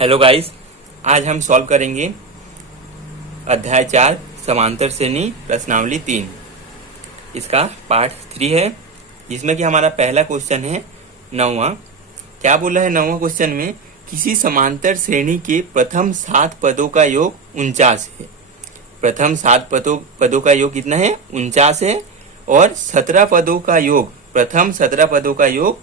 Hello guys, आज हम solve करेंगे अध्याय 4 समांतर श्रेणी प्रश्नावली 3। इसका पार्ट 3 है, जिसमें कि हमारा पहला क्वेश्चन है 9वां। क्या बोला है 9वां क्वेश्चन में? किसी समांतर श्रेणी के प्रथम 7 पदों का योग 49 है। प्रथम 7 पदों का योग कितना है? 49 है। और 17 पदों का योग, प्रथम 17 पदों का योग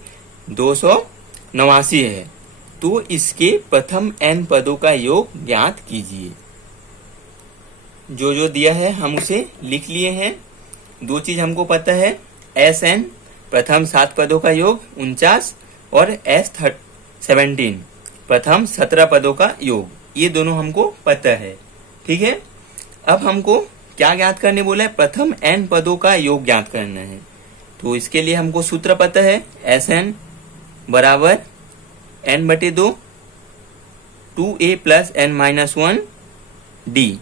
289 है। तो इसके प्रथम n पदों का योग ज्ञात कीजिए। जो जो दिया है हम उसे लिख लिए हैं। दो चीज हमको पता है, Sn प्रथम 7 पदों का योग 49 और S17 प्रथम 17 पदों का योग, ये दोनों हमको पता है। ठीक है, अब हमको क्या ज्ञात करने बोला है? प्रथम n पदों का योग ज्ञात करना है। तो इसके लिए हमको सूत्र पता है, Sn बराबर n/2 2a plus n-1 d।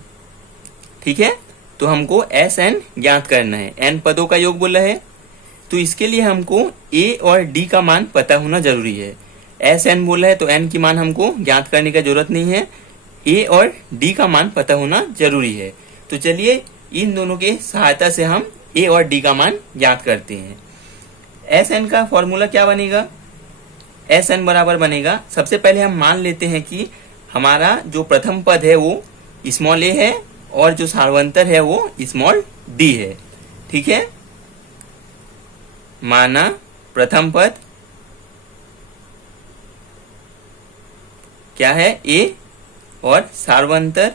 ठीक है, तो हमको Sn ज्ञात करना है। n पदों का योग बोला है, तो इसके लिए हमको a और d का मान पता होना जरूरी है। Sn बोला है तो n की मान हमको ज्ञात करने का जरूरत नहीं है, a और d का मान पता होना जरूरी है। तो चलिए इन दोनों के सहायता से हम a और d का मान ज्ञात करते हैं। Sn का फॉर्मूला क्या बनेगा? Sn बराबर बनेगा, सबसे पहले हम मान लेते हैं कि हमारा जो प्रथम पद है वो स्मॉल a है और जो सार्वंतर है वो स्मॉल d है। ठीक है, माना प्रथम पद क्या है? a और सार्वंतर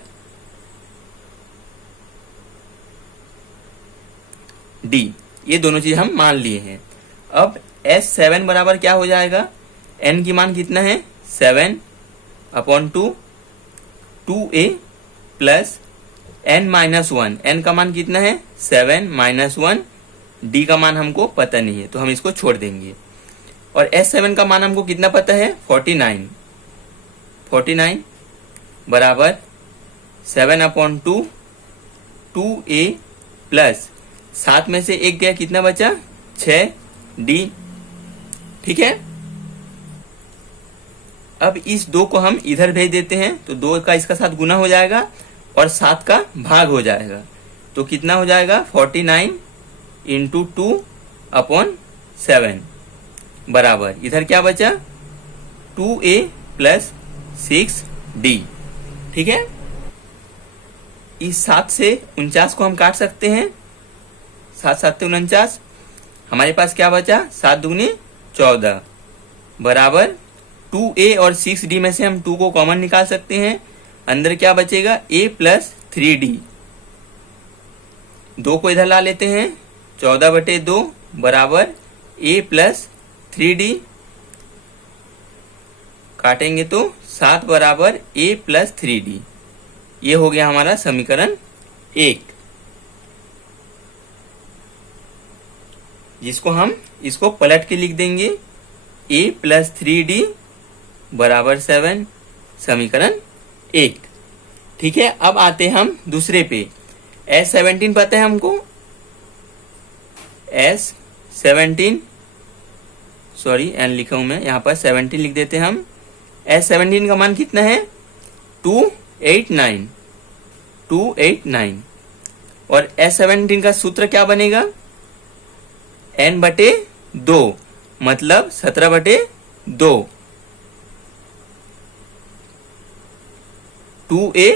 d, ये दोनों चीज हम मान लिए हैं। अब S7 बराबर क्या हो जाएगा? n की मान कितना है? 7/2 2a प्लस n-1। n का मान कितना है? 7-1। d का मान हमको पता नहीं है तो हम इसको छोड़ देंगे। और S7 का मान हमको कितना पता है? 49 बराबर 7/2 2a प्लस 7 में से 1 गया, कितना बचा? 6d। ठीक है, अब इस 2 को हम इधर भेज देते हैं तो 2 का इसका साथ गुना हो जाएगा और 7 का भाग हो जाएगा। तो कितना हो जाएगा? 49 × 2/7 बराबर इधर क्या बचा? 2a plus 6d। ठीक है, इस 7 से 49 को हम काट सकते हैं। 7 × 7 = 49। हमारे पास क्या बचा? 7 दूनी 14 बराबर 2a और 6d में से हम 2 को कॉमन निकाल सकते हैं। अंदर क्या बचेगा? a plus 3d। 2 को इधर ला लेते हैं, 14/2 बराबर a प्लस 3d। काटेंगे तो 7 बराबर a प्लस 3d। ये हो गया हमारा समीकरण 1, जिसको हम इसको पलट के लिख देंगे। a प्लस 3d बराबर 7, समीकरण 1। ठीक है, अब आते हम दूसरे पे। S17 पता है हमको, S17 सॉरी n लिखा हूं मैं, यहाँ पर 17 लिख देते हैं हम। S17 का मान कितना है? 289। और S17 का सूत्र क्या बनेगा? n/2 मतलब 17/2 2a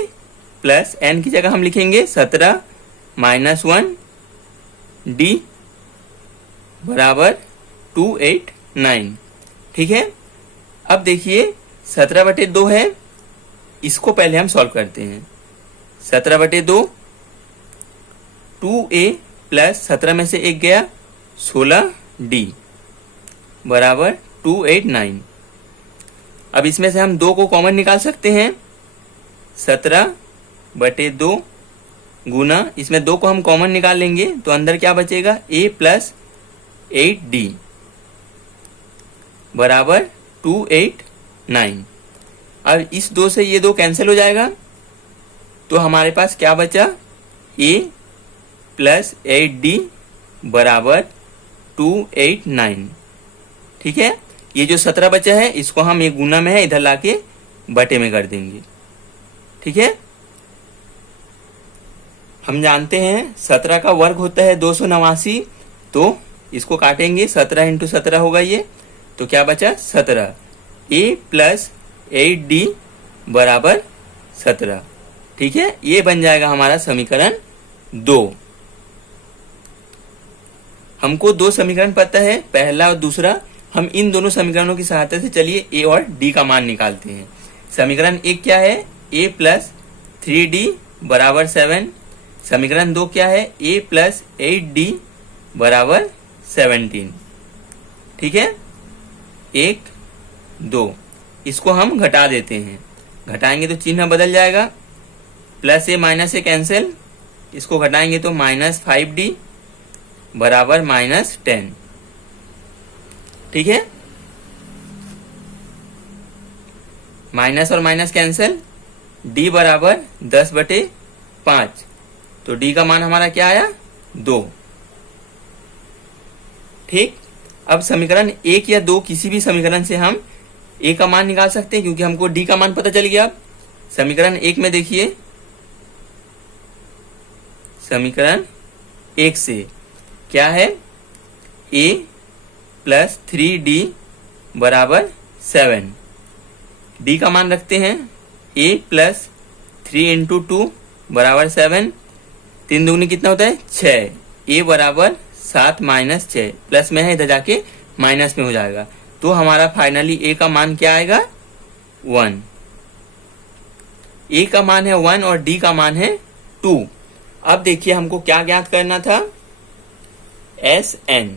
प्लस n की जगह हम लिखेंगे 17-1 d बराबर 289। ठीक है, अब देखिए 17/2 है, इसको पहले हम सॉल्व करते हैं। 17/2 2a प्लस 17 में से 1 गया, 16d बराबर 289। अब इसमें से हम 2 को कॉमन निकाल सकते हैं। 17/2 गुना, इसमें 2 को हम कॉमन निकाल लेंगे तो अंदर क्या बचेगा? a प्लस 8d बराबर 289। अब इस 2 से ये 2 कैंसिल हो जाएगा तो हमारे पास क्या बचा? a प्लस 8d बराबर 289। ठीक है, ये जो 17 बचा है इसको हम एक गुना में है इधर लाके बटे में कर देंगे। ठीक है, हम जानते हैं 17 का वर्ग होता है 289, तो इसको काटेंगे, 17 इंटू 17 होगा ये, तो क्या बचा 17। a प्लस 8d बराबर 17। ठीक है, ये बन जाएगा हमारा समीकरण 2। हमको दो समीकरण पता है, पहला और दूसरा। हम इन दोनों समीकरणों की सहायता से चलिए a और d का मान निकालते हैं। समीकरण 1 क्या है, a प्लस 3d बराबर 7। समीकरण 2 क्या है, a प्लस 8d बराबर 17। ठीक है, 1 2, इसको हम घटा देते हैं, घटाएंगे तो चिन्ह बदल जाएगा, प्लस ए माइनस ए कैंसिल, इसको घटाएंगे तो माइनस 5d बराबर माइनस 10। ठीक है, माइनस और माइनस कैंसिल, d बराबर 10/5, तो d का मान हमारा क्या आया 2। ठीक, अब समीकरण 1 या 2 किसी भी समीकरण से हम a का मान निकाल सकते हैं, क्योंकि हमको d का मान पता चल गया। अब समीकरण 1 में देखिए, समीकरण 1 से क्या है, a प्लस 3d बराबर 7। d का मान रखते हैं, a प्लस 3 इंटू 2 बराबर 7, 3 दूनी कितना होता है 6, a बराबर 7 माइनस 6, प्लस में है इधर जाके माइनस में हो जाएगा, तो हमारा फाइनली a का मान क्या आएगा 1। a का मान है 1 और d का मान है 2। अब देखिए हमको क्या ज्ञात करना था, Sn।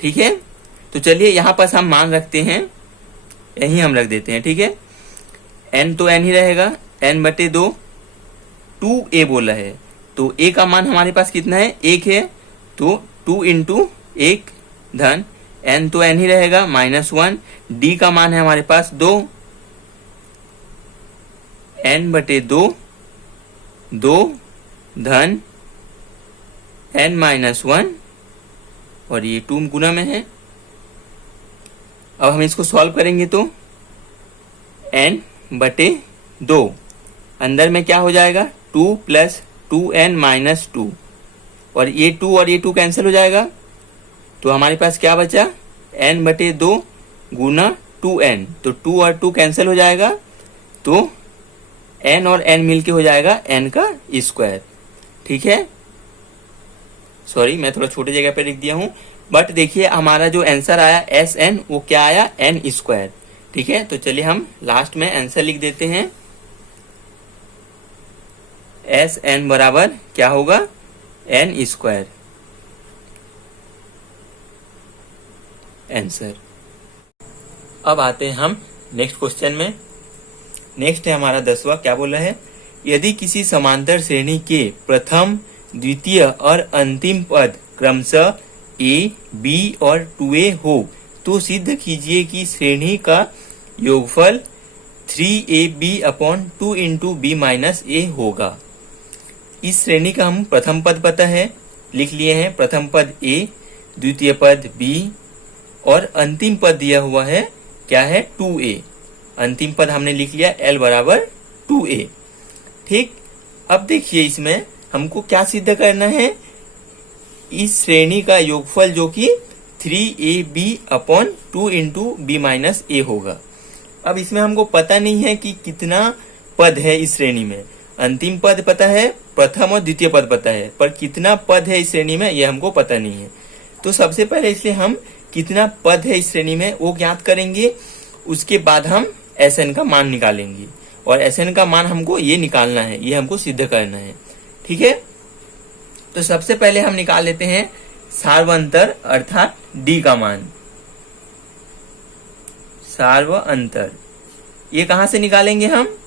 ठीक है, तो चलिए यहां पर हम मान रखते हैं, यही हम रख देते हैं। ठीक है, n तो n ही रहेगा, n/2, 2a बोला है, तो a का मान हमारे पास कितना है 1 है, तो 2 इंटू 1 धन n तो n ही रहेगा -1, d का मान है हमारे पास 2, n/2 2 धन n-1, और ये 2 गुना में है। अब हम इसको सॉल्व करेंगे तो n/2 अंदर में क्या हो जाएगा 2 प्लस 2n माइनस 2, और ये 2 कैंसिल हो जाएगा, तो हमारे पास क्या बचा n/2 गुना 2n, तो 2 और 2 कैंसिल हो जाएगा, तो n और n मिलके हो जाएगा n का स्क्वायर। ठीक है, सॉरी मैं थोड़ा छोटे जगह पे लिख दिया हूं, बट देखिए हमारा जो आंसर आया Sn वो क्या आया n²। ठीक है, तो चलिए हम लास्ट में आंसर लिख देते हैं, Sn बराबर क्या होगा n²। आंसर। अब आते हैं हम नेक्स्ट क्वेश्चन में। नेक्स्ट है हमारा 10वां, क्या बोला है, यदि किसी समांतर श्रेणी के प्रथम द्वितीय और अंतिम पद क्रमशः a, b और 2a हो तो सिद्ध कीजिए कि श्रेणी का योगफल 3ab/2 into b minus a होगा। इस श्रेणी का हम प्रथम पद पता है, लिख लिए हैं, प्रथम पद a, द्वितीय पद b और अंतिम पद दिया हुआ है क्या है 2a। अंतिम पद हमने लिख लिया l बराबर 2a। ठीक, अब देखिए इसमें हमको क्या सिद्ध करना है, इस श्रेणी का योगफल जो कि 3ab/2 into b minus a होगा। अब इसमें हमको पता नहीं है कि कितना पद है इस श्रेणी में, अंतिम पद पता है, प्रथम और द्वितीय पद पता है, पर कितना पद है इस श्रेणी में ये हमको पता नहीं है। तो सबसे पहले इसलिए हम कितना पद है इस श्रेणी में वो ज्ञात करेंगे, उसके बाद हम Sn का मान निकालेंगे, और Sn का मान हमको ये निकालना है, ये हमको सिद्ध करना है। ठीक है, तो सबसे पहले हम निकाल लेते हैं सार्वअंतर अर्थात d का मान। सार्वअंतर ये कहां से निकालेंगे हम,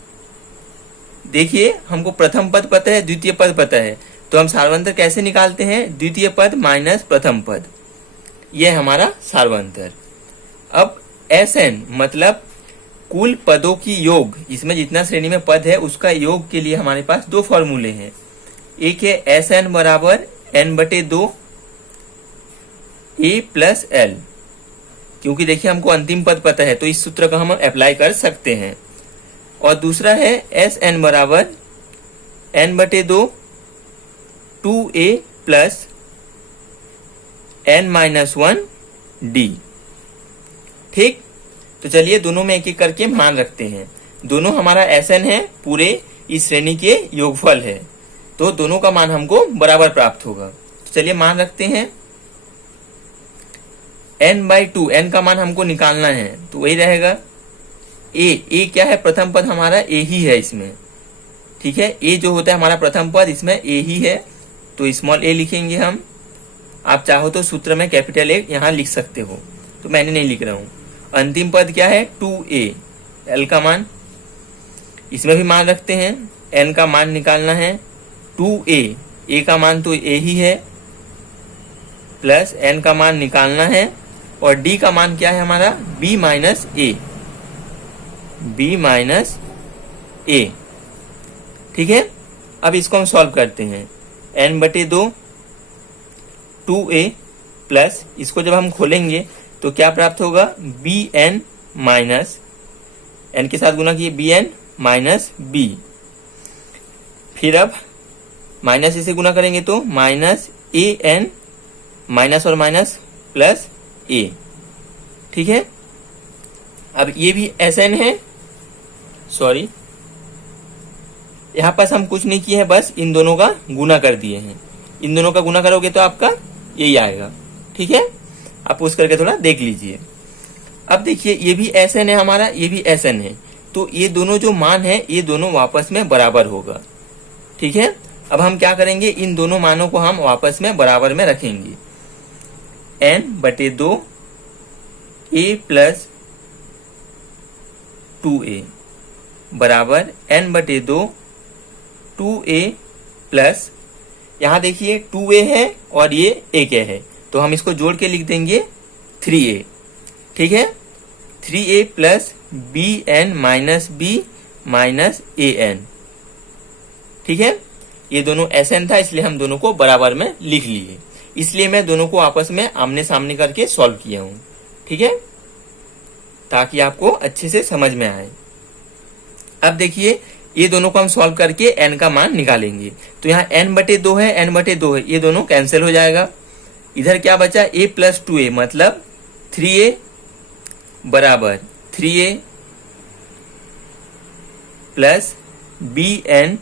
देखिए हमको प्रथम पद पता है, द्वितीय पद पता है, तो हम सार्वअंतर कैसे निकालते हैं, द्वितीय पद माइनस प्रथम पद, यह हमारा सार्वअंतर। अब Sn मतलब कुल पदों की योग, इसमें जितना श्रेणी में पद है उसका योग के लिए हमारे पास दो फॉर्मूले हैं। एक है Sn बराबर n/2 a प्लस l, क्योंकि देखिए हमको अंतिम पद पता है तो इस सूत्र का हम अप्लाई कर सकते हैं। और दूसरा है एस एन बराबर n/2 2a plus n-1 d। ठीक, तो चलिए दोनों में एक एक करके मान रखते हैं। दोनों हमारा Sn है, पूरे इस श्रेणी के योगफल है, तो दोनों का मान हमको बराबर प्राप्त होगा। तो चलिए मान रखते हैं n/2, n का मान हमको निकालना है तो वही रहेगा a क्या है, प्रथम पद हमारा a ही है इसमें। ठीक है, a जो होता है हमारा प्रथम पद, इसमें a ही है, तो स्मॉल a लिखेंगे हम। आप चाहो तो सूत्र में कैपिटल A यहाँ लिख सकते हो, तो मैंने नहीं लिख रहा हूं। अंतिम पद क्या है 2a, l का मान इसमें भी मान रखते हैं। n का मान निकालना है 2a, a का मान तो a ही है, प्लस n का मान निकालना है, और d का मान क्या है हमारा b-a। ठीक है, अब इसको हम सॉल्व करते हैं। n/2 2a प्लस, इसको जब हम खोलेंगे तो क्या प्राप्त होगा, bn माइनस, n के साथ गुना किए bn माइनस b। फिर अब माइनस इसे गुना करेंगे तो माइनस an, माइनस और माइनस प्लस a। ठीक है, अब ये भी Sn है, सॉरी यहाँ पास हम कुछ नहीं किए हैं, बस इन दोनों का गुना कर दिए हैं। इन दोनों का गुना करोगे तो आपका यही आएगा। ठीक है, आप पुश करके थोड़ा देख लीजिए। अब देखिए ये भी Sn है हमारा, ये भी Sn है, तो ये दोनों जो मान है ये दोनों वापस में बराबर होगा। ठीक है, अब हम क्या करेंगे, इन दोनों मानों को हम वापस में बराबर में रखेंगे। n/2 a प्लस 2a बराबर n/2 2a प्लस, यहाँ देखिए 2a है और ये एक है, तो हम इसको जोड़ के लिख देंगे 3a। ठीक है, 3a plus bn minus b minus an। ठीक है, ये दोनों Sn था, इसलिए हम दोनों को बराबर में लिख लिए, इसलिए मैं दोनों को आपस में आमने सामने करके सॉल्व किया हूं। ठीक है, ताकि आपको अच्छे से समझ में आए। अब देखिए ये दोनों को हम सॉल्व करके n का मान निकालेंगे, तो यहाँ n/2 है, n/2 है, ये दोनों कैंसिल हो जाएगा। इधर क्या बचा, a प्लस 2a मतलब 3a बराबर 3a plus bn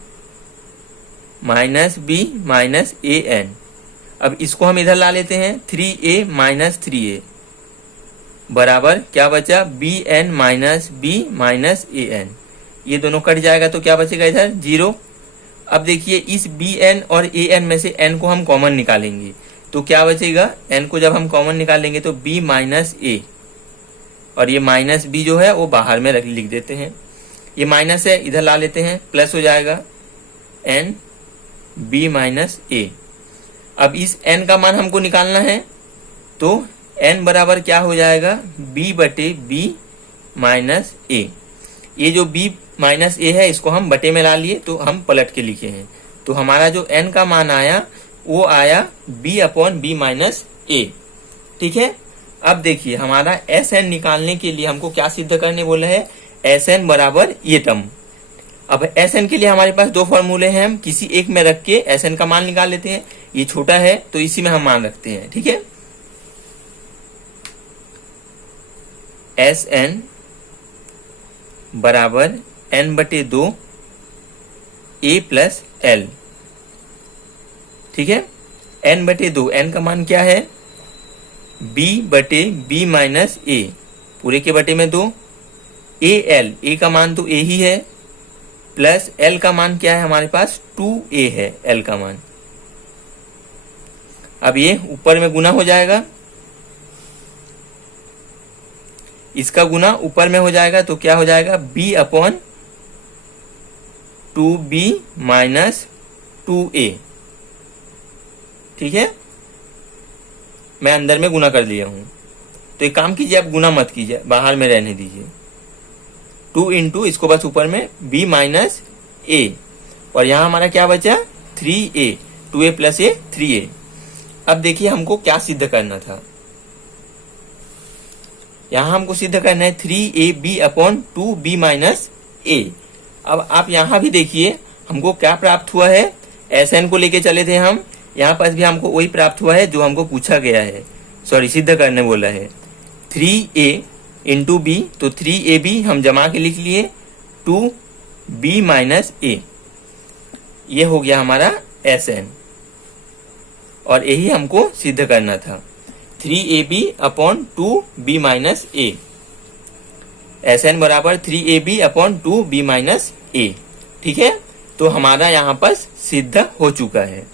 minus b minus an। अब इसको हम इधर ला लेते हैं, 3a माइनस 3a बराबर क्या बचा, bn minus b minus an। ये दोनों कट जाएगा तो क्या बचेगा इधर 0। अब देखिए इस bn और an में से n को हम कॉमन निकालेंगे, तो क्या बचेगा, n को जब हम कॉमन निकालेंगे तो b माइनस a, और ये माइनस b जो है वो बाहर में लिख देते हैं। ये माइनस है, इधर ला लेते हैं, प्लस हो जाएगा n b माइनस a। अब इस n का मान हमको निकालना है, तो n बराबर क्या हो जाएगा, b/b माइनस a। ये जो b माइनस a है इसको हम बटे में ला लिए, तो हम पलट के लिखे हैं, तो हमारा जो n का मान आया वो आया b/b माइनस a। ठीक है, अब देखिए हमारा Sn निकालने के लिए हमको क्या सिद्ध करने बोले हैं, Sn बराबर ये टर्म। अब Sn के लिए हमारे पास दो फॉर्मूले हैं, हम किसी एक में रख के Sn का मान निकाल लेते हैं। ये छोटा है तो इसी में हम मान रखते हैं। ठीक है, Sn बराबर n/2 a प्लस l। ठीक है, n/2, n का मान क्या है, b/b माइनस a, पूरे के बटे में 2, al, a का मान तो a ही है, प्लस l का मान क्या है हमारे पास 2a है, l का मान। अब ये ऊपर में गुना हो जाएगा, इसका गुना ऊपर में हो जाएगा, तो क्या हो जाएगा b/2b माइनस 2a। ठीक है, मैं अंदर में गुना कर लिया हूं, तो एक काम कीजिए, आप गुना मत कीजिए, बाहर में रहने दीजिए। 2 इंटू इसको बस ऊपर में b माइनस a, और यहां हमारा क्या बचा 3a, 2a plus a 3a। अब देखिए हमको क्या सिद्ध करना था, यहां हमको सिद्ध करना है 3ab/2b माइनस a। अब आप यहाँ भी देखिए हमको क्या प्राप्त हुआ है, Sn को लेके चले थे हम, यहाँ पास भी हमको वही प्राप्त हुआ है जो हमको पूछा गया है, सॉरी सिद्ध करने बोला है, 3a इंटू बी। तो 3ab हम जमा के लिख लिए 2b माइनस ए, ये हो गया हमारा Sn, और यही हमको सिद्ध करना था, 3ab अपॉन 2b माइनस ए। Sn बराबर 3ab अपॉन 2b माइनस ए। ठीक है, तो हमारा यहाँ पर सिद्ध हो चुका है।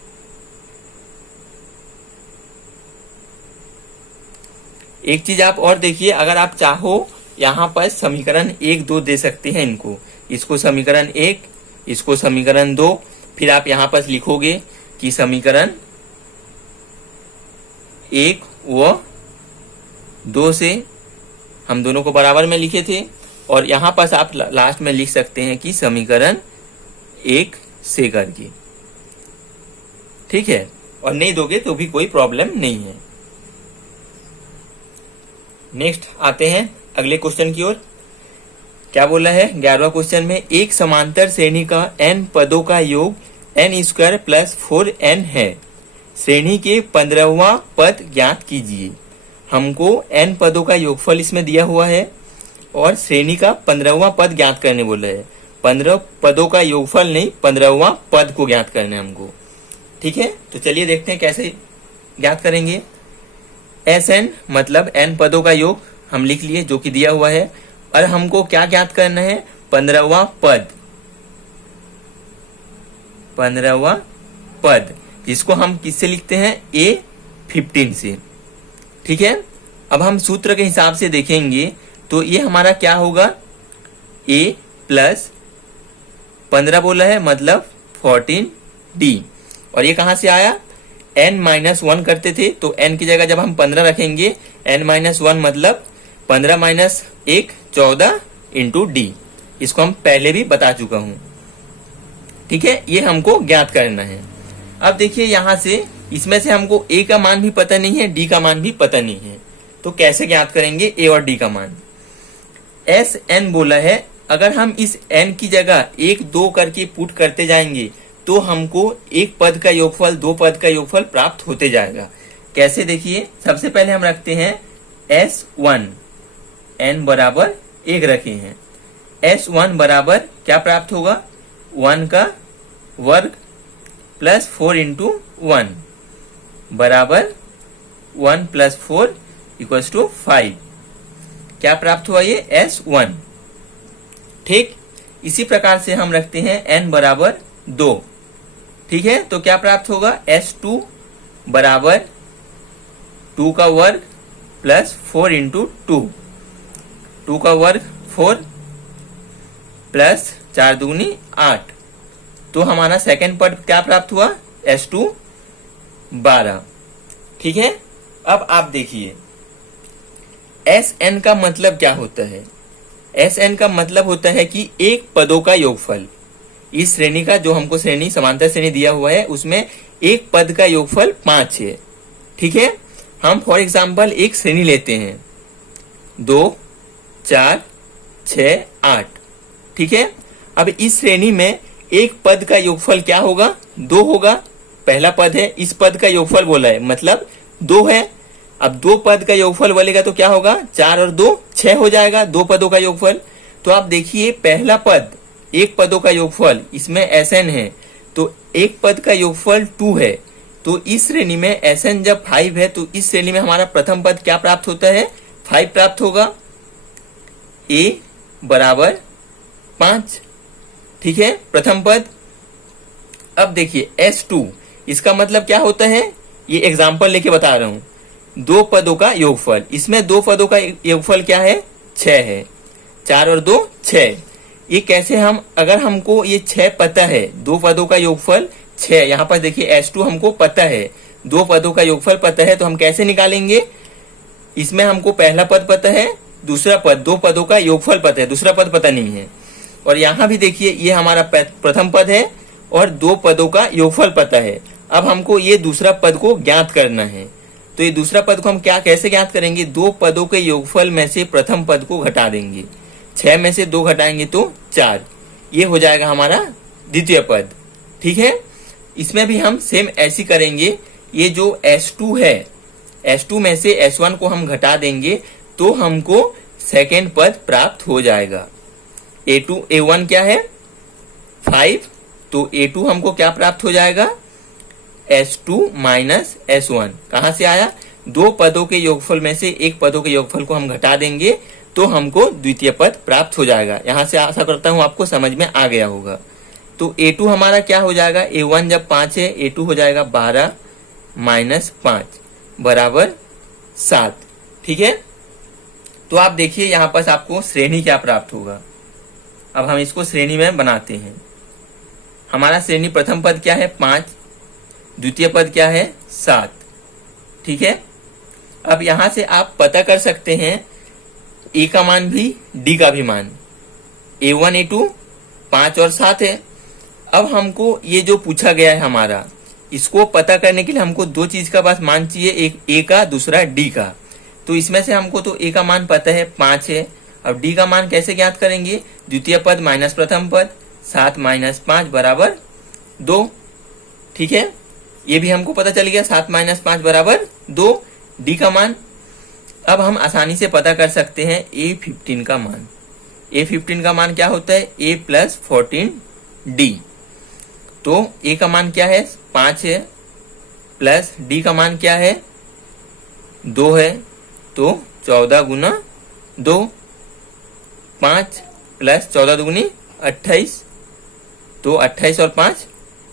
एक चीज आप और देखिए, अगर आप चाहो यहाँ पर समीकरण 1 2 दे सकते हैं इनको, इसको समीकरण 1, इसको समीकरण 2, फिर आप यहाँ पर लिखोगे कि समीकरण 1 व 2 से हम दोनों को बराबर में लिखे थे, और यहाँ पर आप लास्ट में लिख सकते हैं कि समीकरण 1 से करके। ठीक है, और नहीं दोगे तो भी कोई प्रॉब्लम नहीं है। नेक्स्ट आते हैं अगले क्वेश्चन की ओर। क्या बोला है 11वां क्वेश्चन में, एक समांतर श्रेणी का n पदों का योग n² प्लस 4n है, श्रेणी के 15वां पद ज्ञात कीजिए। हमको n पदों का योगफल इसमें दिया हुआ है और श्रेणी का 15वां पद ज्ञात करने बोला है। 15 पदों का योगफल नहीं, 15वां पद को ज्ञात करना है हमको। ठीक है, तो चलिए देखते हैं कैसे ज्ञात करेंगे। Sn मतलब n पदों का योग हम लिख लिए जो कि दिया हुआ है, और हमको क्या ज्ञात करना है, 15वां पद, 15वां पद, जिसको हम किससे लिखते हैं, A15 से। ठीक है, अब हम सूत्र के हिसाब से देखेंगे तो ये हमारा क्या होगा, A प्लस 15 बोला है मतलब 14D, और ये कहां से आया, n-1 करते थे तो n की जगह जब हम 15 रखेंगे, n-1 मतलब 15 माइनस 1 14 इंटू डी, इसको हम पहले भी बता चुका हूं। ठीक है, ये हमको ज्ञात करना है। अब देखिए यहां से, इसमें से हमको a का मान भी पता नहीं है, d का मान भी पता नहीं है, तो कैसे ज्ञात करेंगे a और d का मान। Sn बोला है, अगर हम इस n की जगह 1 2 करके पुट करते जाएंगे तो हमको एक पद का योगफल, 2 पद का योगफल प्राप्त होते जाएगा। कैसे देखिए, सबसे पहले हम रखते हैं S1, n बराबर 1 रखे हैं, S1 बराबर क्या प्राप्त होगा, 1 का वर्ग प्लस 4 इंटू 1 बराबर 1 प्लस 4 इक्वल्स टू 5। क्या प्राप्त हुआ, ये S1। ठीक, इसी प्रकार से हम रखते हैं n बराबर 2। ठीक है, तो क्या प्राप्त होगा, S2 बराबर 2 का वर्ग प्लस 4 इंटू 2, 2 का वर्ग 4 प्लस 4 दूनी 8, तो हमारा सेकेंड पद क्या प्राप्त हुआ, S2 12। ठीक है, अब आप देखिए Sn का मतलब क्या होता है। Sn का मतलब होता है कि एक पदों का योगफल, इस श्रेणी का जो हमको श्रेणी समांतर श्रेणी दिया हुआ है उसमें एक पद का योगफल 5 है। ठीक है, हम फॉर एग्जांपल एक श्रेणी लेते हैं 2 4 6 8। ठीक है, अब इस श्रेणी में एक पद का योगफल क्या होगा, 2 होगा, पहला पद है, इस पद का योगफल बोला है मतलब 2 है। अब 2 पद का योगफल बोलेगा तो क्या होगा, 4 और 2 6 हो जाएगा, 2 पदों का योगफल। तो आप देखिए पहला पद एक पदों का योगफल, इसमें Sn है तो एक पद का योगफल 2 है, तो इस श्रेणी में Sn जब 5 है तो इस श्रेणी में हमारा प्रथम पद क्या प्राप्त होता है, 5 प्राप्त होगा, a बराबर 5। ठीक है, प्रथम पद। अब देखिए S2, इसका मतलब क्या होता है, ये एग्जाम्पल लेके बता रहा हूं, 2 पदों का योगफल, इसमें 2 पदों का योगफल क्या है, 6 है, 4 और 2 6। ये कैसे, हम अगर हमको ये 6 पता है, 2 पदों का योगफल 6, यहाँ पर देखिए S2 हमको पता है, 2 पदों का योगफल पता है, तो हम कैसे निकालेंगे, इसमें हमको पहला पद पता है, दूसरा पद, 2 पदों का योगफल पता है, दूसरा पद पता नहीं है। और यहाँ भी देखिए ये हमारा प्रथम पद है और 2 पदों का योगफल पता है। अब हमको ये दूसरा पद को ज्ञात करना है, तो ये दूसरा पद को हम क्या कैसे ज्ञात करेंगे, 2 पदों के योगफल में से प्रथम पद को घटा देंगे, 6 में से 2 घटाएंगे तो 4, ये हो जाएगा हमारा द्वितीय पद। ठीक है, इसमें भी हम सेम ऐसी करेंगे। ये जो S2 है, S2 में से S1 को हम घटा देंगे तो हमको सेकेंड पद प्राप्त हो जाएगा। A1 क्या है 5, तो A2 हमको क्या प्राप्त हो जाएगा S2 माइनस S1। कहां से आया, दो पदों के योगफल में से एक पदों के योगफल को हम घटा देंगे तो हमको द्वितीय पद प्राप्त हो जाएगा। यहां से आशा करता हूं आपको समझ में आ गया होगा। तो A2 हमारा क्या हो जाएगा, A1 जब 5 है, A2 हो जाएगा 12 माइनस 5 बराबर 7। ठीक है, तो आप देखिए यहां पर आपको श्रेणी क्या प्राप्त होगा। अब हम इसको श्रेणी में बनाते हैं। हमारा श्रेणी प्रथम पद क्या है 5, द्वितीय पद क्या है 7। ठीक है, अब यहां से आप पता कर सकते हैं ए का मान भी डी का भी मान। A1 A2 5 और 7 है। अब हमको ये जो पूछा गया है हमारा, इसको पता करने के लिए हमको दो चीज का बस मान चाहिए, एक ए का दूसरा डी का। तो इसमें से हमको तो ए का मान पता है 5 है। अब डी का मान कैसे ज्ञात करेंगे, द्वितीय पद माइनस प्रथम पद, 7 माइनस 5 बराबर 2। ठीक है, ये भी हमको पता चल गया 7 माइनस 5 बराबर 2 डी का मान। अब हम आसानी से पता कर सकते हैं A15 का मान। A15 का मान क्या होता है, A प्लस 14D। तो A का मान क्या है 5 है, प्लस D का मान क्या है 2 है, तो 14 गुना 2, 5 प्लस 14 दुगुनी 28, तो 28 और 5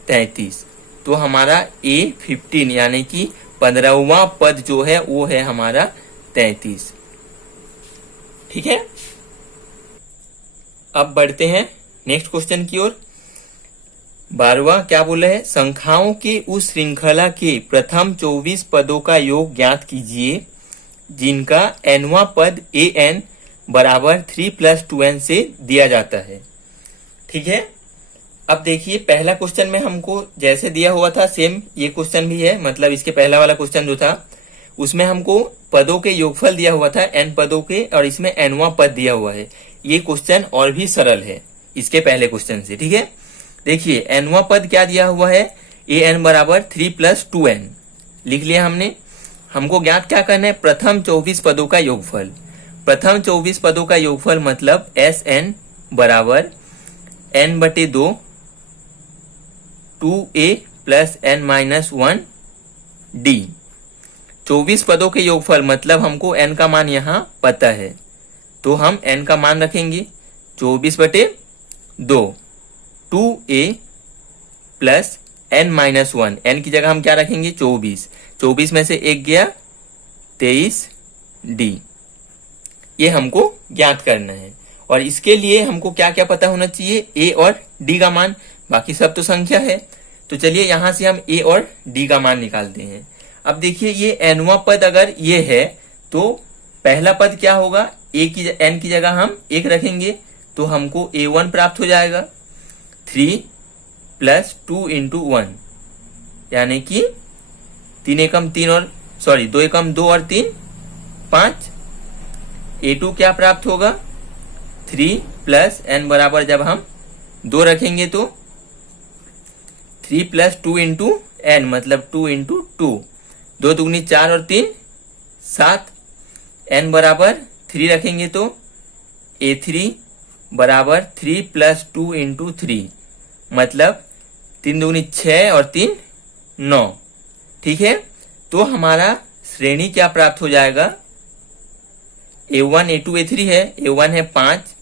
33। तो हमारा A15 यानी कि 15वां पद जो है वो है हमारा 33। ठीक है, अब बढ़ते हैं नेक्स्ट क्वेश्चन की ओर। 12वां क्या बोले है, संख्याओं के उस श्रृंखला के प्रथम 24 पदों का योग ज्ञात कीजिए जिनका nवां पद an बराबर 3 + 2n से दिया जाता है। ठीक है, अब देखिए पहला क्वेश्चन में हमको जैसे दिया हुआ था सेम ये क्वेश्चन भी है। मतलब इसके पहला वाला क्वेश्चन जो था उसमें हमको पदों के योगफल दिया हुआ था n पदों के, और इसमें nवां पद दिया हुआ है। ये क्वेश्चन और भी सरल है इसके पहले क्वेश्चन से। ठीक है, देखिए nवां पद क्या दिया हुआ है, an बराबर 3 + 2n लिख लिया हमने। हमको ज्ञात क्या करना है, प्रथम 24 पदों का योगफल। प्रथम 24 पदों का योगफल मतलब Sn बराबर n/2 2a plus n minus 1d। 24 पदों के योगफल मतलब हमको n का मान यहाँ पता है, तो हम n का मान रखेंगे 24/2 2a plus n minus 1। n की जगह हम क्या रखेंगे 24, 24 में से 1 गया 23d। ये हमको ज्ञात करना है, और इसके लिए हमको क्या क्या पता होना चाहिए, a और d का मान। बाकी सब तो संख्या है, तो चलिए यहां से हम a और d का मान निकालते हैं। अब देखिए ये nवां पद अगर ये है तो पहला पद क्या होगा, n की जगह हम 1 रखेंगे तो हमको A1 प्राप्त हो जाएगा 3 + 2 × 1 यानी कि 3 एकम 3 और 2 एकम 2 और 3 5। A2 क्या प्राप्त होगा 3 + n बराबर जब हम 2 रखेंगे तो 3 + 2 × n मतलब 2 × 2, 2 दुगनी 4 और 3 7। n बराबर 3 रखेंगे तो A3 बराबर 3 + 2 × 3 मतलब 3 दुगनी 6 और 3 9। ठीक है, तो हमारा श्रेणी क्या प्राप्त हो जाएगा, A1 A2 A3 है। A1 है 5,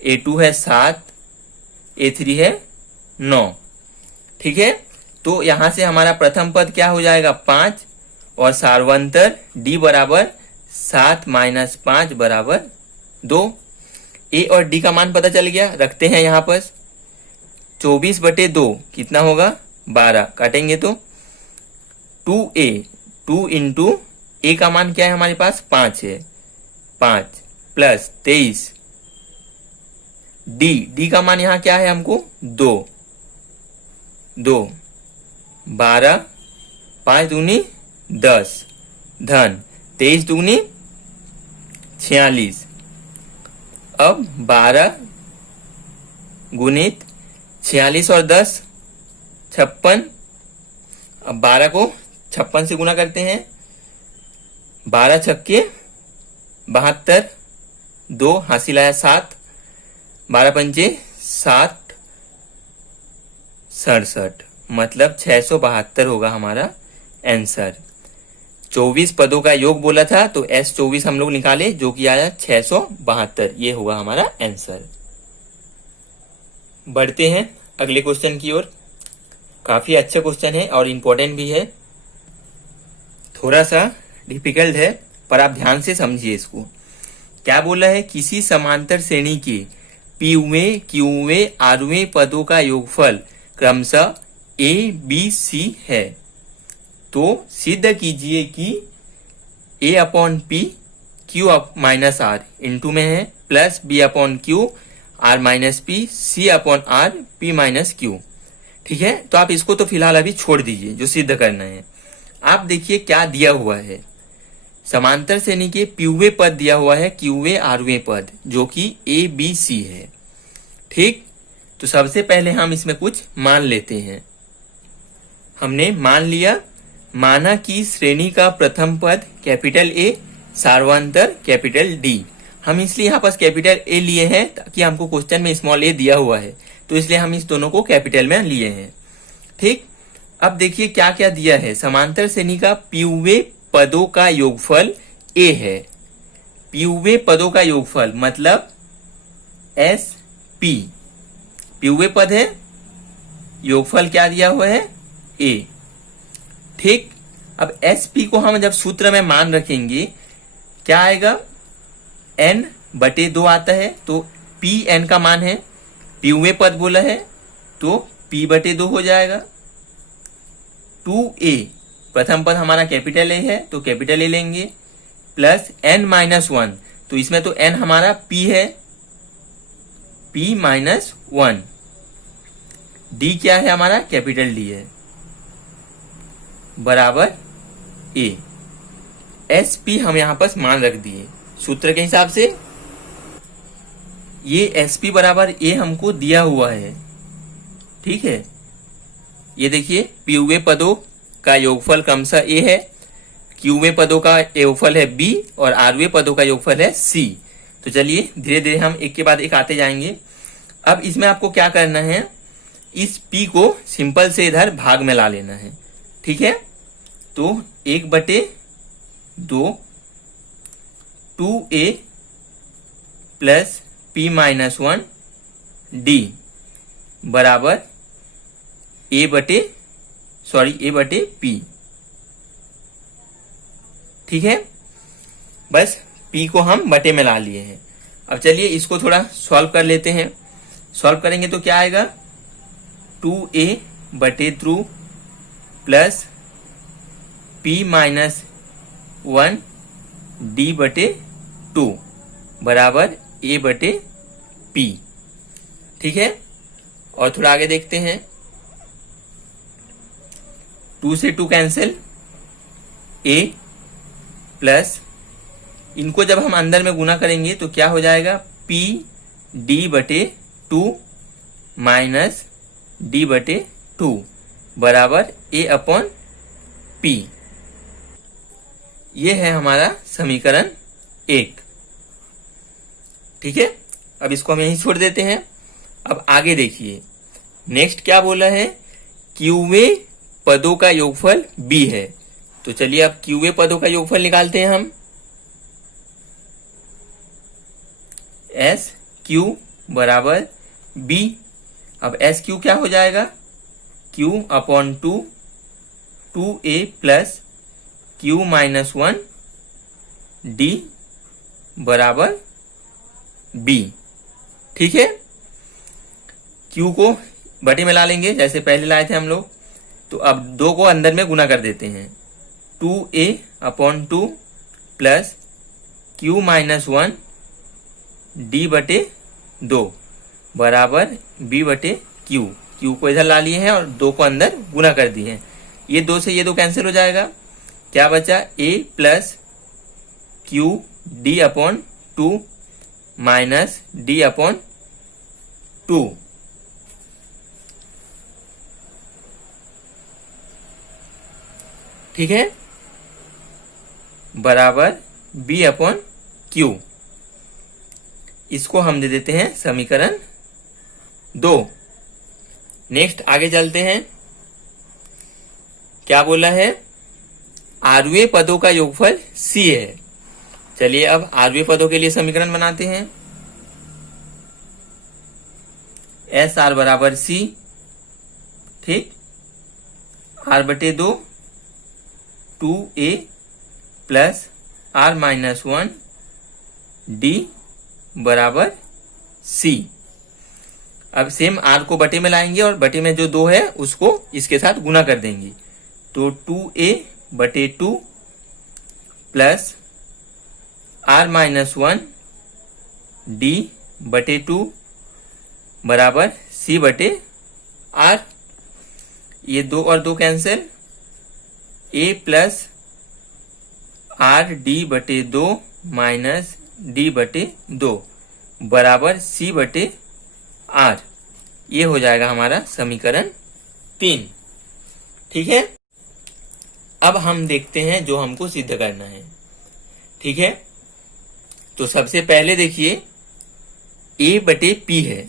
A2 है 7, A3 है 9। ठीक है, तो यहां से हमारा प्रथम पद क्या हो जाएगा 5 और सार्वंतर D बराबर 7 - 5 बराबर 2। A और D का मान पता चल गया, रखते हैं यहाँ पर 24/2 कितना होगा 12, काटेंगे तो 2a 2 × a का मान क्या है हमारे पास 5 है, 5 प्लस 23 d का मान यहाँ क्या है हमको 2 12 5 दूनी 10 धन 23 दूनी 46। अब 12 गुणित 46 और 10 56। अब 12 को 56 से गुना करते हैं, 12 छक्के 72, 2 हासिल आया 7, 12 पंचे 60 67, मतलब 672 होगा हमारा आंसर। 24 पदों का योग बोला था तो S24 हम लोग निकाले जो कि आया 672, ये होगा हमारा आंसर। बढ़ते हैं अगले क्वेश्चन की ओर। काफी अच्छा क्वेश्चन है और इम्पोर्टेंट भी है, थोड़ा सा डिफिकल्ट है पर आप ध्यान से समझिए इसको। क्या बोला है, किसी समांतर श्रेणी के पीवें क्यूवें आरवें पदों का योगफल क्रमशः ए बी सी है, तो सिद्ध कीजिए कि A upon P Q minus R into में है plus B upon Q R minus P C upon R P minus Q. ठीक है, तो आप इसको तो फिलहाल अभी छोड़ दीजिए जो सिद्ध करना है। आप देखिए क्या दिया हुआ है, समांतर श्रेणी के पीवे पद दिया हुआ है, क्यूवे आरवे पद जो कि ए बी सी है। ठीक, तो सबसे पहले हम इसमें कुछ मान लेते हैं। हमने मान लिया, माना कि श्रेणी का प्रथम पद कैपिटल ए सार्वंतर कैपिटल डी। हम इसलिए यहाँ पास कैपिटल ए लिए हैं ताकि हमको क्वेश्चन में स्मॉल ए दिया हुआ है, तो इसलिए हम इस दोनों को कैपिटल में लिए हैं। ठीक, अब देखिए क्या क्या दिया है, समांतर श्रेणी का पीवे पदों का योगफल ए है। पीवे पदों का योगफल मतलब एस पी, पीवे पद है, योगफल क्या दिया हुआ है ए। ठीक, अब एस पी को हम जब सूत्र में मान रखेंगे क्या आएगा, एन बटे 2 आता है, तो पी एन का मान है, पीवे पद बोला है तो पी बटे 2 हो जाएगा। 2a प्रथम पद हमारा कैपिटल ए है तो कैपिटल ए लेंगे, प्लस n माइनस 1, तो इसमें तो n हमारा p है, p माइनस 1, d क्या है हमारा कैपिटल d है, बराबर a। एस पी हम यहां पर मान रख दिए सूत्र के हिसाब से। ये एस पी बराबर ए हमको दिया हुआ है। ठीक है, ये देखिए पीवे पदों का योगफल क्रमशः ए है, क्यूवे पदों का योगफल है बी और आरवे पदों का योगफल है सी। तो चलिए धीरे धीरे हम एक के बाद एक आते जाएंगे। अब इसमें आपको क्या करना है, इस पी को सिंपल से इधर भाग में ला लेना है। ठीक है, तो 1/2 2a plus p minus 1 d बराबर a बटे p। ठीक है, बस p को हम बटे में ला लिए हैं। अब चलिए इसको थोड़ा सॉल्व कर लेते हैं। सॉल्व करेंगे तो क्या आएगा, 2a बटे 2 प्लस p माइनस 1 d बटे 2 बराबर a बटे p। ठीक है, और थोड़ा आगे देखते हैं। 2 से 2 कैंसिल, a प्लस इनको जब हम अंदर में गुना करेंगे तो क्या हो जाएगा, p d बटे 2 माइनस d बटे 2 बराबर a अपॉन p। ये है हमारा समीकरण 1। ठीक है, अब इसको हम यहीं छोड़ देते हैं। अब आगे देखिए नेक्स्ट क्या बोला है, क्यूवे पदों का योगफल b है। तो चलिए अब क्यूवे पदों का योगफल निकालते हैं हम। एस क्यू बराबर b। अब एस क्यू क्या हो जाएगा, q upon 2 2a plus q minus 1 d बराबर b। ठीक है, q को बटे में ला लेंगे जैसे पहले लाए थे हम लोग। तो अब 2 को अंदर में गुना कर देते हैं, 2a upon 2 plus q minus 1 d बटे 2 बराबर b बटे q। q को इधर ला लिए हैं और 2 को अंदर गुना कर दिए हैं। ये 2 से ये 2 कैंसिल हो जाएगा, क्या बचा, a plus q d upon 2 minus d upon 2 ठीक है, बराबर बी अपॉन क्यू। इसको हम दे देते हैं समीकरण 2। नेक्स्ट आगे चलते हैं। क्या बोला है? आरवे पदों का योगफल सी है। चलिए अब आरवे पदों के लिए समीकरण बनाते हैं। एस आर बराबर सी, ठीक, आर बटे 2 2a plus are minus 1 D बराबर सी। अब सेम आर को बटे में लाएंगे और बटे में जो 2 है उसको इसके साथ गुना कर देंगे। तो 2a बटे 2 प्लस आर माइनस 1 डी बटे 2 बराबर सी बटे आर। ये 2 और 2 cancel, a plus R D बटे 2 माइनस डी बटे 2 बराबर सी बटे आर। ये हो जाएगा हमारा समीकरण 3। ठीक है, अब हम देखते हैं जो हमको सिद्ध करना है। ठीक है, तो सबसे पहले देखिए a बटे p है।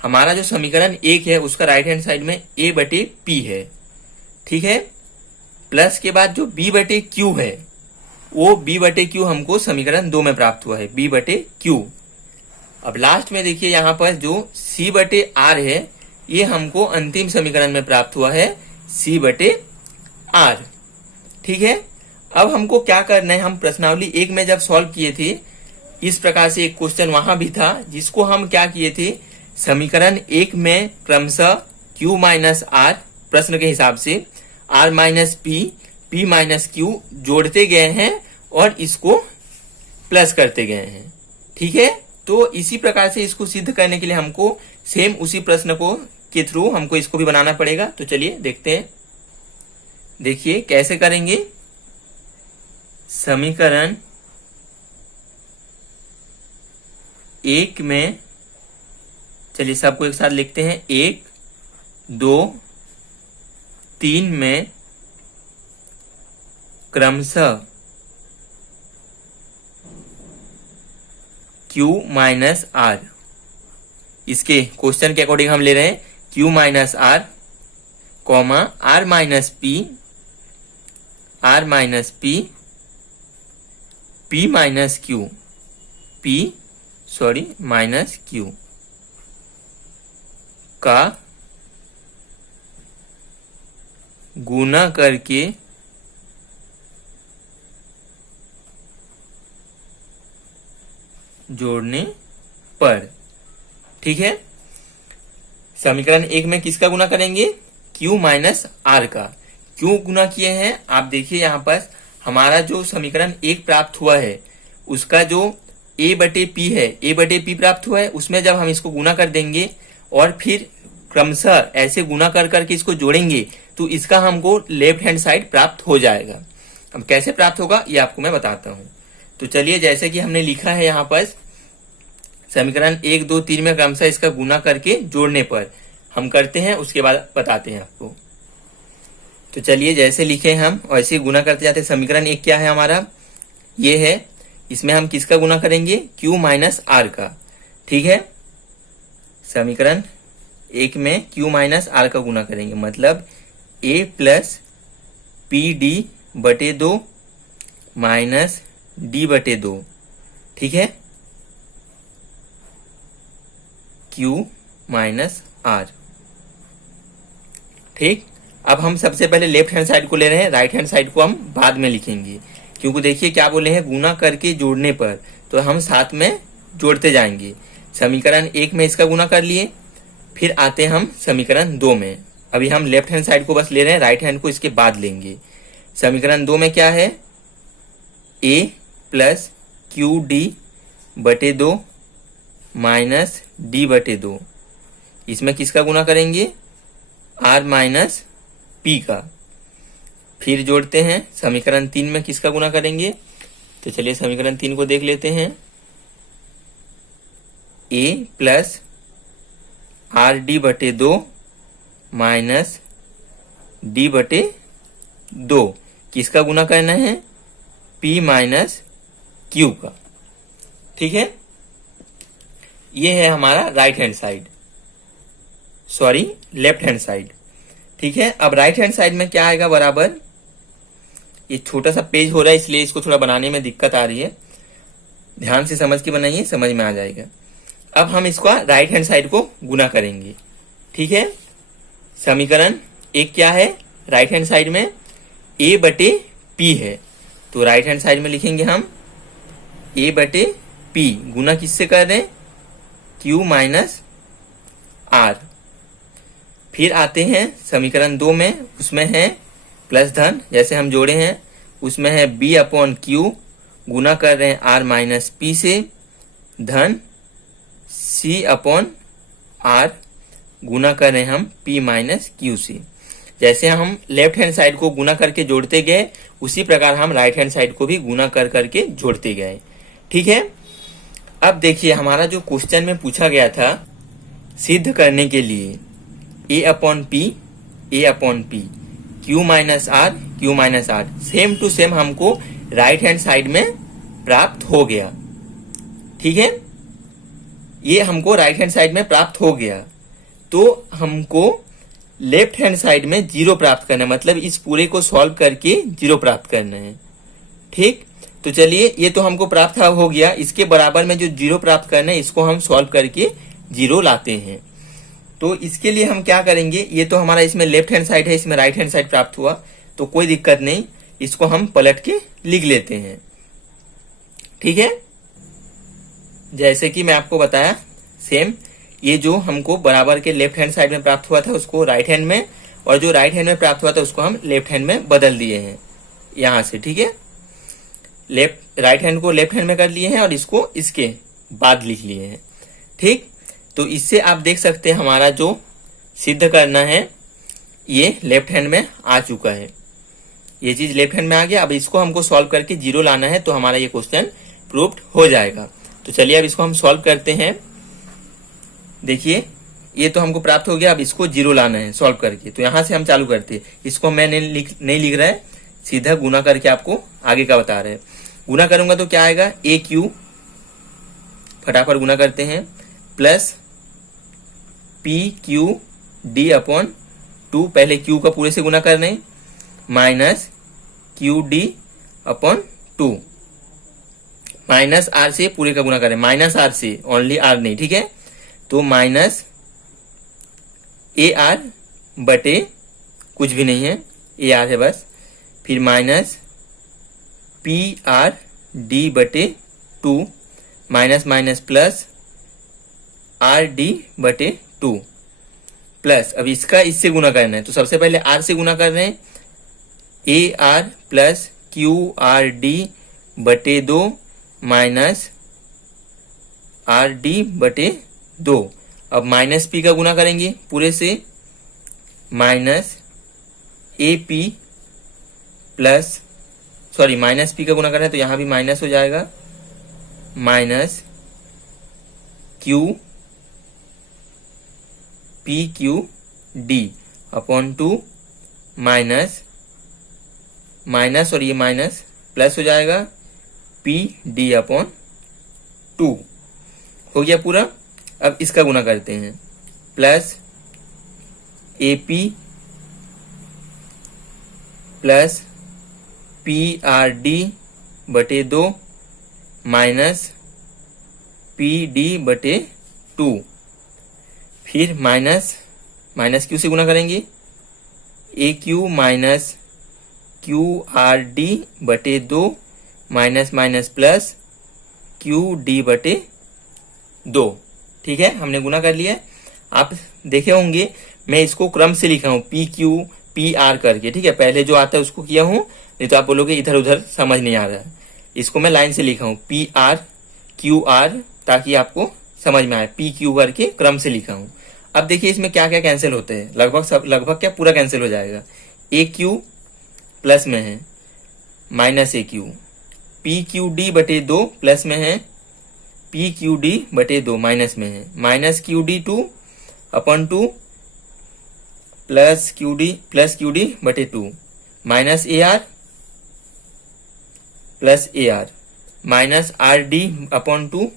हमारा जो समीकरण 1 है उसका राइट हैंड साइड में a बटे p है। ठीक है, प्लस के बाद जो b बटे q है वो b बटे q हमको समीकरण 2 में प्राप्त हुआ है, b बटे q। अब लास्ट में देखिए यहाँ पर जो c बटे r है ये हमको अंतिम समीकरण में प्राप्त हुआ है, c बटे r। ठीक है, अब हमको क्या करना है? हम प्रश्नावली 1 में जब सॉल्व किए थे इस प्रकार से एक क्वेश्चन वहां भी था जिसको हम क्या किए थे, समीकरण 1 में क्रमशः q माइनस r प्रश्न के हिसाब से r minus p minus q जोड़ते गए हैं और इसको प्लस करते गए हैं। ठीक है, तो इसी प्रकार से इसको सिद्ध करने के लिए हमको सेम उसी प्रश्न को के थ्रू हमको इसको भी बनाना पड़ेगा। तो चलिए देखते हैं। देखिए कैसे करेंगे। समीकरण 1 में, चलिए सबको एक साथ लिखते हैं। 1 2 3 में क्रमशः Q माइनस R, इसके क्वेश्चन के अकॉर्डिंग हम ले रहे हैं Q minus R, comma R minus P minus Q, minus Q का गुना करके जोड़ने पर। ठीक है, समीकरण 1 में किसका गुना करेंगे? Q माइनस R का। क्यों गुना किए हैं आप देखिए यहाँ पर हमारा जो समीकरण 1 प्राप्त हुआ है उसका जो a बटे p है, a बटे p प्राप्त हुआ है, उसमें जब हम इसको गुना कर देंगे और फिर क्रमशः ऐसे गुना कर करके इसको जोड़ेंगे तो इसका हमको लेफ्ट हैंड साइड प्राप्त हो जाएगा। अब कैसे प्राप्त होगा ये आपको मैं बताता हूँ। तो चलिए जैसे कि हमने लिखा है यहाँ पर समीकरण 1 2 3 में क्रमशः इसका गुना करके जोड़ने पर हम करते हैं, उसके बाद बताते हैं आपको। तो चलिए जैसे लिखे हम वैसे गुना करते जाते हैं। समीकरण 1 क्या है हमारा? ये है, इसमें हम किसका गुना करेंगे? Q माइनस R का। ठीक है, समीकरण 1 में Q माइनस R का गुना करेंगे, मतलब a प्लस पी डी बटे 2 माइनस डी बटे 2। ठीक है, Q माइनस R। ठीक, अब हम सबसे पहले लेफ्ट हैंड साइड को ले रहे हैं, राइट हैंड साइड को हम बाद में लिखेंगे, क्योंकि देखिए क्या बोले हैं, गुना करके जोड़ने पर, तो हम साथ में जोड़ते जाएंगे। समीकरण 1 में इसका गुना कर लिए, फिर आते हम समीकरण 2 में। अभी हम लेफ्ट हैंड साइड को बस ले रहे हैं, राइट हैंड को इसके बाद लेंगे। समीकरण 2 में क्या है? a प्लस क्यू डी बटे 2 माइनस डी बटे 2। इसमें किसका गुना करेंगे? r माइनस p का। फिर जोड़ते हैं समीकरण 3 में किसका गुना करेंगे? तो चलिए समीकरण 3 को देख लेते हैं। a प्लस आर डी बटे 2 माइनस डी बटे 2 किसका गुना करना है, P माइनस Q का। ठीक है, ये है हमारा right hand side, sorry left hand side. ठीक है, अब राइट हैंड साइड में क्या आएगा बराबर, ये छोटा सा पेज हो रहा है इसलिए इसको थोड़ा बनाने में दिक्कत आ रही है, ध्यान से समझ के बनाइए, समझ में आ जाएगा। अब हम इसका राइट हैंड साइड को गुना करेंगे। ठीक है, समीकरण एक क्या है, राइट हैंड साइड में A बटे P है, तो राइट हैंड साइड में लिखेंगे हम A बटे P, गुना किससे कर रहे हैं, Q माइनस R। फिर आते हैं समीकरण 2 में, उसमें है प्लस धन, जैसे हम जोड़े हैं उसमें है B अपॉन Q, गुना कर रहे हैं R माइनस P से, धन C अपॉन R, गुना कर रहे हैं हम P माइनस Q से। जैसे हम लेफ्ट हैंड साइड को गुना करके जोड़ते गए, उसी प्रकार हम राइट हैंड साइड को भी गुना कर करके जोड़ते गए। ठीक है, अब देखिए हमारा जो क्वेश्चन में पूछा गया था, सिद्ध करने के लिए A upon P, Q minus R, same to same हमको राइट हैंड साइड में प्राप्त हो गया। ठीक है, ये हमको राइट हैंड साइड में प्राप्त हो गया, तो हमको लेफ्ट हैंड साइड में 0 प्राप्त करना है, मतलब इस पूरे को सॉल्व करके 0 प्राप्त करना है। ठीक, तो चलिए ये तो हमको प्राप्त हो गया, इसके बराबर में जो 0 प्राप्त करना है इसको हम सॉल्व करके 0 लाते हैं। तो इसके लिए हम क्या करेंगे, ये तो हमारा इसमें लेफ्ट हैंड साइड है, इसमें राइट हैंड साइड प्राप्त हुआ, तो कोई दिक्कत नहीं, इसको हम पलट के लिख लेते हैं। ठीक है, जैसे कि मैं आपको बताया सेम, ये जो हमको बराबर के लेफ्ट हैंड साइड में प्राप्त हुआ था उसको राइट हैंड में, और जो राइट हैंड में प्राप्त हुआ था उसको हम लेफ्ट हैंड में बदल दिए हैं यहां से। ठीक है, राइट हैंड को लेफ्ट हैंड में कर लिए हैं और इसको इसके बाद लिख लिए हैं। ठीक, तो इससे आप देख सकते हैं हमारा जो सिद्ध करना है ये लेफ्ट हैंड में आ चुका है, ये चीज लेफ्ट हैंड में आ गया। अब इसको हमको सॉल्व करके 0 लाना है, तो हमारा ये क्वेश्चन प्रूव्ड हो जाएगा। तो चलिए अब इसको हम सॉल्व करते हैं। देखिए ये तो हमको प्राप्त हो गया, अब इसको 0 लाना है सॉल्व करके, तो यहां से हम चालू करते हैं। इसको मैं नहीं लिख रहा है, सीधा गुना करके आपको आगे का बता रहे हैं। गुना करूंगा तो क्या आएगा, AQ, फटाफट गुना करते हैं, प्लस PQD अपॉन 2, पहले Q का पूरे से गुना कर रहे हैं, minus QD upon 2, minus R से पूरे का गुना करें, माइनस R से, ओनली R नहीं। ठीक है, तो माइनस AR बटे कुछ भी नहीं है, AR है बस, फिर माइनस PRD बटे 2, माइनस माइनस प्लस RD बटे 2, प्लस अब इसका इससे गुना करना है, तो सबसे पहले R से गुना कर रहे हैं, AR प्लस QRD बटे 2 माइनस RD बटे 2। अब माइनस P का गुना करेंगे पूरे से, minus AP plus, sorry minus P का गुना कर रहे हैं तो यहां भी माइनस हो जाएगा, minus PQD upon 2, minus minus और ये माइनस प्लस हो जाएगा, PD अपॉन 2 हो गया पूरा। अब इसका गुना करते हैं, प्लस AP प्लस PRD बटे 2 माइनस PD बटे 2, फिर माइनस Q से गुना करेंगे, AQ माइनस QRD बटे 2 माइनस माइनस प्लस QD बटे 2। ठीक है, हमने गुना कर लिया। आप देखे होंगे मैं इसको क्रम से लिखा हूं, PQ PR करके। ठीक है, पहले जो आता है उसको किया हूं, नहीं तो आप बोलोगे इधर उधर समझ नहीं आ रहा है। इसको मैं लाइन से लिखा हूं, PRQR, ताकि आपको समझ में आए, PQ करके क्रम से लिखा हूं। अब देखिए इसमें क्या क्या कैंसिल होते हैं, लगभग क्या पूरा कैंसिल हो जाएगा। AQ प्लस में है, माइनस AQ, PQD बटे 2 प्लस में है, PQD बटे 2 माइनस में है, minus QD2 upon 2 plus QD बटे 2, minus A R plus A R minus R D upon two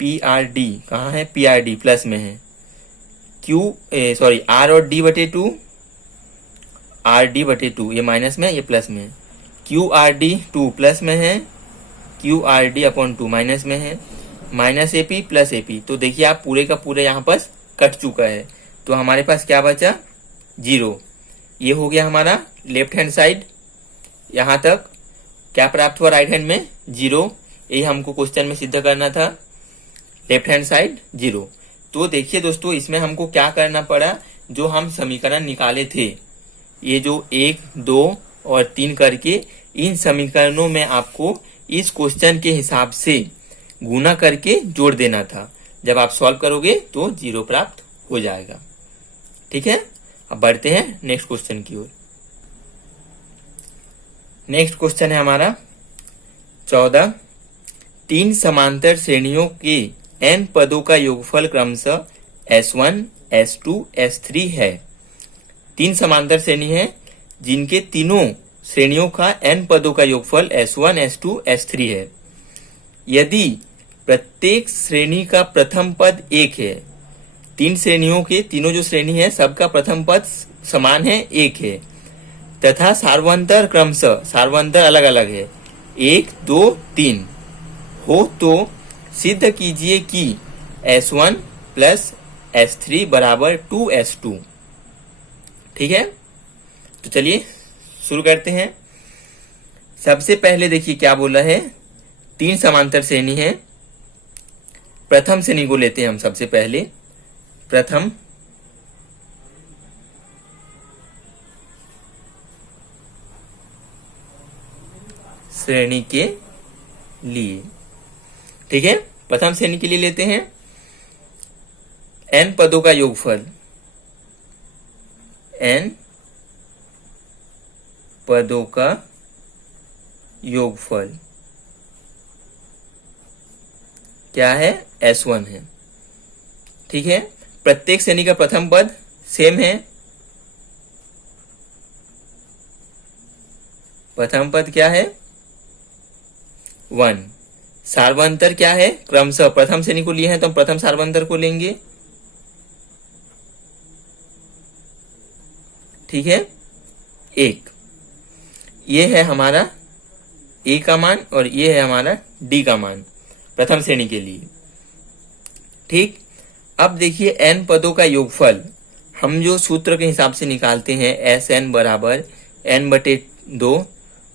P R D, कहाँ है, पी आर डी प्लस में है, आर और डी बटे टू, आर डी बटे टू, ये माइनस में ये प्लस में है, Q R D two plus में है, Q R D upon two minus में है, माइनस एपी प्लस एपी। तो देखिए आप पूरे का पूरे यहाँ पर कट चुका है, तो हमारे पास क्या बचा, 0। ये हो गया हमारा लेफ्ट हैंड साइड। यहाँ तक क्या प्राप्त हुआ राइट हैंड में, 0। यही हमको क्वेश्चन में सिद्ध करना था, लेफ्ट हैंड साइड 0। तो देखिए दोस्तों, इसमें हमको क्या करना पड़ा, जो हम समीकरण निकाले थे, ये जो 1, 2 और 3 करके, इन समीकरणों में आपको इस क्वेश्चन के हिसाब से गुना करके जोड़ देना था। जब आप सॉल्व करोगे तो 0 प्राप्त हो जाएगा। ठीक है, अब बढ़ते हैं नेक्स्ट क्वेश्चन की ओर। नेक्स्ट क्वेश्चन है हमारा 14। 3 समांतर श्रेणियों के n पदों का योगफल क्रमशः S1, S2, S3 है। 3 समांतर श्रेणी है जिनके तीनों श्रेणियों का n पदों का योगफल S1, S2, S3 है। यदि प्रत्येक श्रेणी का प्रथम पद 1 है, 3 श्रेणियों के तीनों जो श्रेणी है सबका प्रथम पद समान है, 1 है, तथा सार्वंतर क्रमशः, सार्वंतर अलग अलग है, 1, 2, 3 हो, तो सिद्ध कीजिए कि S1 प्लस S3 बराबर 2S2। ठीक है, तो चलिए शुरू करते हैं। सबसे पहले देखिए क्या बोला है, 3 समांतर श्रेणी है। प्रथम श्रेणी को लेते हैं हम सबसे पहले, प्रथम श्रेणी के लिए। ठीक है, प्रथम श्रेणी के लिए लेते हैं n पदों का योगफल, n पदों का योगफल क्या है, S1 है। ठीक है, प्रत्येक श्रेणी का प्रथम पद सेम है, प्रथम पद क्या है, 1। सार्वंतर क्या है, क्रमशः प्रथम श्रेणी को लिए हैं तो हम प्रथम सार्वंतर को लेंगे। ठीक है, 1। ये है हमारा ए का मान और ये है हमारा डी का मान प्रथम श्रेणी के लिए। ठीक, अब देखिए n पदों का योगफल हम जो सूत्र के हिसाब से निकालते हैं, Sn बराबर n बटे 2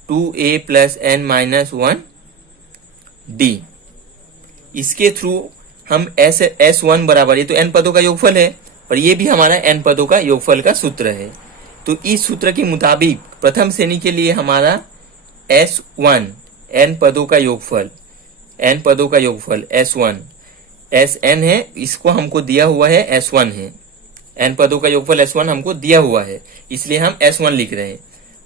2a plus n minus 1 d। इसके थ्रू हम S1 बराबर, ये तो n पदों का योगफल है और ये भी हमारा n पदों का योगफल का सूत्र है। तो इस सूत्र के मुताबिक प्रथम श्रेणी के लिए हमारा S1 n पदों का योगफल, n पदों का योगफल S1 Sn है, इसको हमको दिया हुआ है S1 है, n पदों का योगफल S1 हमको दिया हुआ है, इसलिए हम S1 लिख रहे हैं।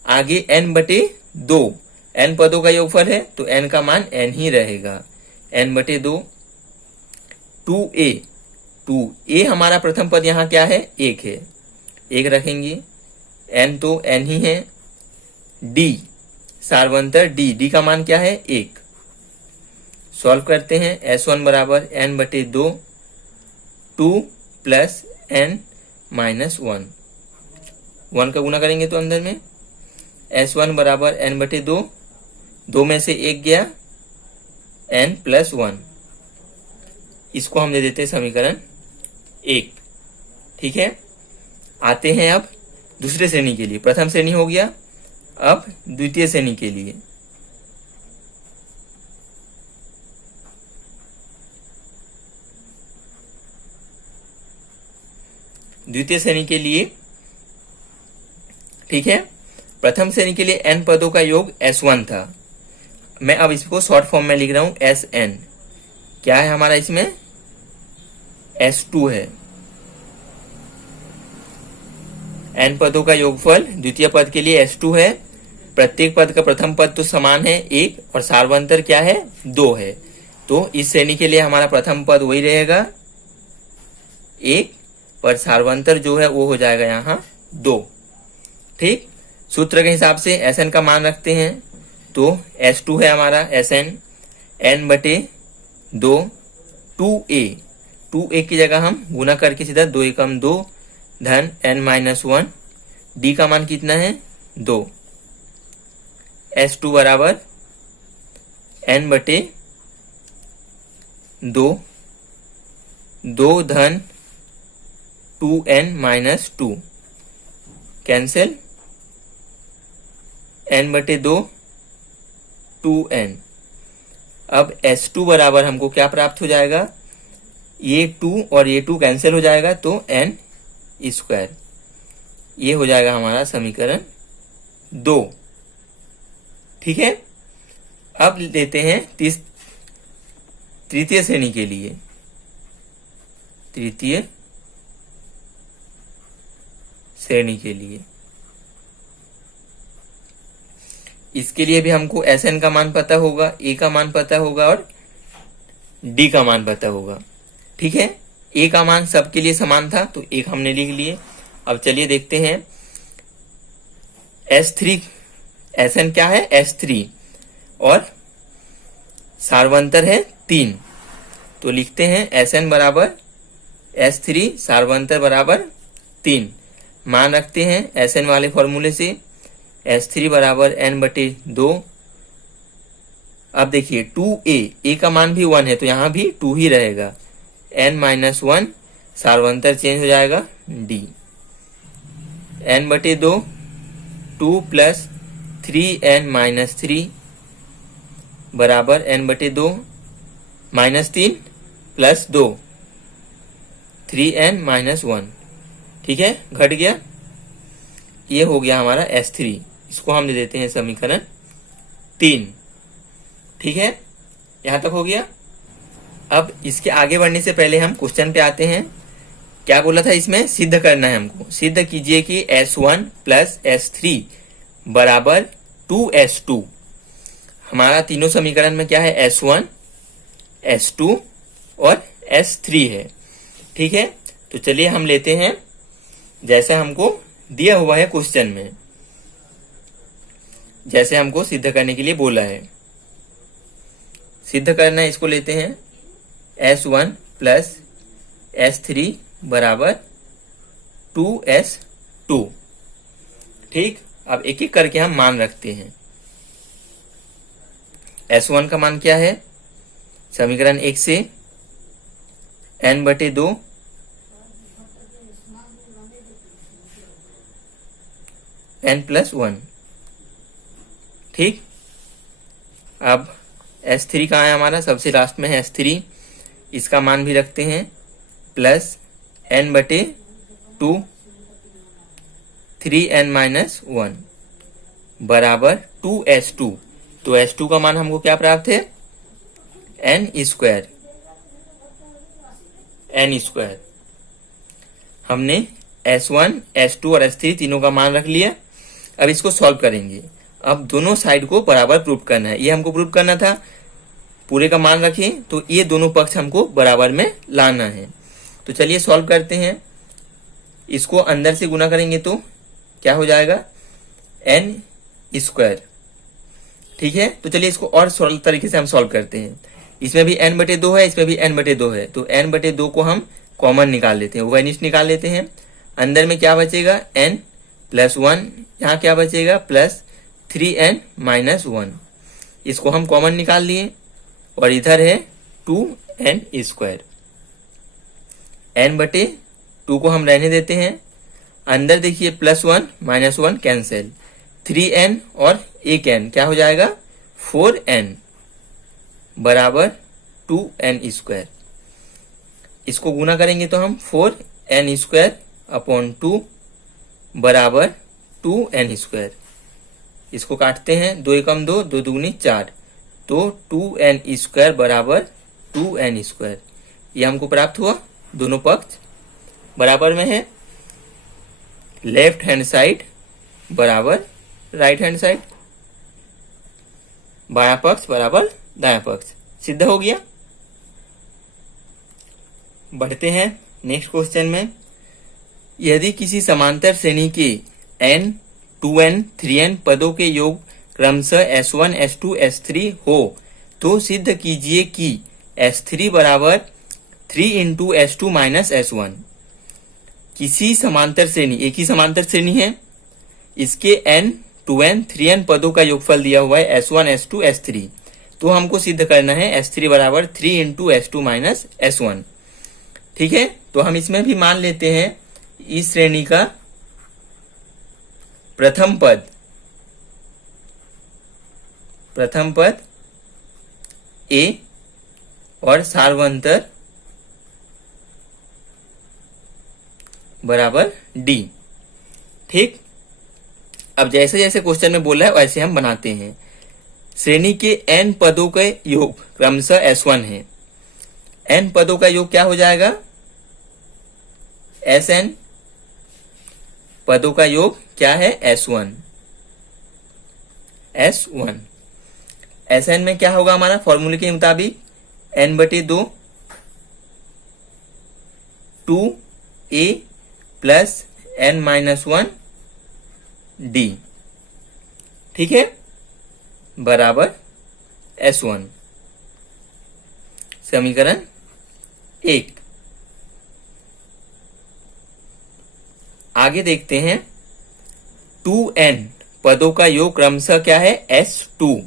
आगे n बटे 2 n पदों का योगफल है तो n का मान n ही रहेगा, n बटे 2 2a हमारा प्रथम पद यहाँ क्या है, 1 है, 1 रखेंगे, n तो n ही है, d सार्वंतर d का मान क्या है, 1। सॉल्व करते हैं, S1 बराबर n बटे 2 2 प्लस n माइनस 1 का गुना करेंगे तो अंदर में S1 बराबर n बटे 2 में से 1 गया, n प्लस 1, इसको हम दे देते हैं समीकरण 1। ठीक है, आते हैं अब दूसरे श्रेणी के लिए। प्रथम श्रेणी हो गया, अब द्वितीय श्रेणी के लिए। द्वितीय श्रेणी के लिए, ठीक है, प्रथम श्रेणी के लिए n पदों का योग S1 था, मैं अब इसको शॉर्ट फॉर्म में लिख रहा हूं Sn। क्या है हमारा इसमें, S2 है। n पदों का योगफल द्वितीय पद के लिए S2 है। प्रत्येक पद का प्रथम पद तो समान है 1 और सार्वंतर क्या है, 2 है, तो इस श्रेणी के लिए हमारा प्रथम पद वही रहेगा 1, पर सार्वंतर जो है वो हो जाएगा यहाँ 2। ठीक, सूत्र के हिसाब से Sn का मान रखते हैं तो S2 है हमारा Sn n बटे 2 2a 2a की जगह हम गुना करके सीधा 2 एकम 2 धन n माइनस 1 d का मान कितना है 2 S2 बराबर n बटे 2 2 धन 2n माइनस 2 कैंसिल n बटे 2 2n। अब S2 बराबर हमको क्या प्राप्त हो जाएगा, ये 2 और ये 2 कैंसिल हो जाएगा तो n स्क्वायर, ये हो जाएगा हमारा समीकरण 2। ठीक है। अब लेते हैं तृतीय श्रेणी के लिए, तृतीय श्रेणी के लिए इसके लिए भी हमको Sn का मान पता होगा, a का मान पता होगा और d का मान पता होगा। ठीक है, a का मान सबके लिए समान था तो एक हमने लिख लिए। अब चलिए देखते हैं S3, Sn क्या है S3 और सार्वंतर है 3, तो लिखते हैं Sn बराबर S3 सार्वंतर बराबर 3। मान रखते हैं Sn वाले फॉर्मूले से S3 बराबर n बटे 2। अब देखिए 2a, a का मान भी 1 है तो यहाँ भी 2 ही रहेगा, n माइनस 1 सार्वंतर चेंज हो जाएगा d, n बटे 2 2 प्लस 3n माइनस 3 बराबर n बटे 2 माइनस 3 प्लस 2 3n माइनस 1। ठीक है, घट गया, ये हो गया हमारा S3, इसको हम दे देते हैं समीकरण 3। ठीक है, यहां तक हो गया। अब इसके आगे बढ़ने से पहले हम क्वेश्चन पे आते हैं। क्या बोला था इसमें, सिद्ध करना है हमको। सिद्ध कीजिए कि S1 प्लस S3 बराबर 2S2। हमारा तीनों समीकरण में क्या है, S1 S2 और S3 है। ठीक है, तो चलिए हम लेते हैं जैसा हमको दिया हुआ है क्वेश्चन में, जैसे हमको सिद्ध करने के लिए बोला है। सिद्ध करना है, इसको लेते हैं S1 प्लस S3 बराबर 2S2। ठीक, अब एक एक करके हम मान रखते हैं। S1 का मान क्या है, समीकरण 1 से n बटे 2 n प्लस 1। ठीक, अब S3 कहाँ है हमारा, सबसे लास्ट में है S3, इसका मान भी रखते हैं प्लस n बटे 2 3n माइनस 1 बराबर 2S2। तो S2 का मान हमको क्या प्राप्त है, n स्क्वायर। हमने S1 S2 और S3 तीनों का मान रख लिया। अब इसको सॉल्व करेंगे। अब दोनों साइड को बराबर प्रूफ करना है, ये हमको प्रूफ करना था। पूरे का मान रखें तो ये दोनों पक्ष हमको बराबर में लाना है। तो चलिए सॉल्व करते हैं। इसको अंदर से गुना करेंगे तो क्या हो जाएगा, n स्क्वायर। ठीक है, तो चलिए इसको और सरल तरीके से हम सॉल्व करते हैं। इसमें भी n बटे 2 है, इसमें भी n बटे 2 है, तो n बटे 2 को हम कॉमन निकाल लेते हैं, वनिष्ठ निकाल लेते हैं। अंदर में क्या बचेगा, n प्लस 1, यहाँ क्या बचेगा प्लस 3n माइनस 1। इसको हम कॉमन निकाल लिए और इधर है 2n स्क्वायर। n बटे 2 को हम रहने देते हैं। अंदर देखिए प्लस 1 माइनस 1 कैंसिल, 3n और एक n क्या हो जाएगा 4n बराबर 2n स्क्वायर। इसको गुना करेंगे तो हम 4n स्क्वायर अपॉन 2 बराबर 2n स्क्वायर। इसको काटते हैं, 2 एकम 2, 2 दूनी 4, तो 2n स्क्वायर बराबर 2n स्क्वायर। ये हमको प्राप्त हुआ। दोनों पक्ष बराबर में है, लेफ्ट हैंड साइड बराबर राइट हैंड साइड, बायां पक्ष बराबर दायां पक्ष। सिद्ध हो गया। बढ़ते हैं नेक्स्ट क्वेश्चन में। यदि किसी समांतर श्रेणी के n 2n 3n पदों के योग क्रमशः S1 S2 S3 हो तो सिद्ध कीजिए कि S3 बराबर 3 इंटू S2 माइनस S1। किसी समांतर श्रेणी, एक ही समांतर श्रेणी है, इसके n 2n 3n पदों का योगफल दिया हुआ है S1 S2 S3, तो हमको सिद्ध करना है S3 बराबर 3 इंटू S2 माइनस S1। ठीक है, तो हम इसमें भी मान लेते हैं इस श्रेणी का प्रथम पद A और सार्वंतर बराबर D। ठीक, अब जैसे जैसे क्वेश्चन में बोला है वैसे हम बनाते हैं। श्रेणी के n पदों के योग क्रमशः S1 है। n पदों का योग क्या हो जाएगा? Sn पदों का योग क्या है? S1। Sn में क्या होगा हमारा फॉर्मूले के मुताबिक? n/2 2a plus n-1 d, ठीक है, बराबर S1। समीकरण 1। आगे देखते हैं 2n पदों का योग क्रमशः क्या है? S2।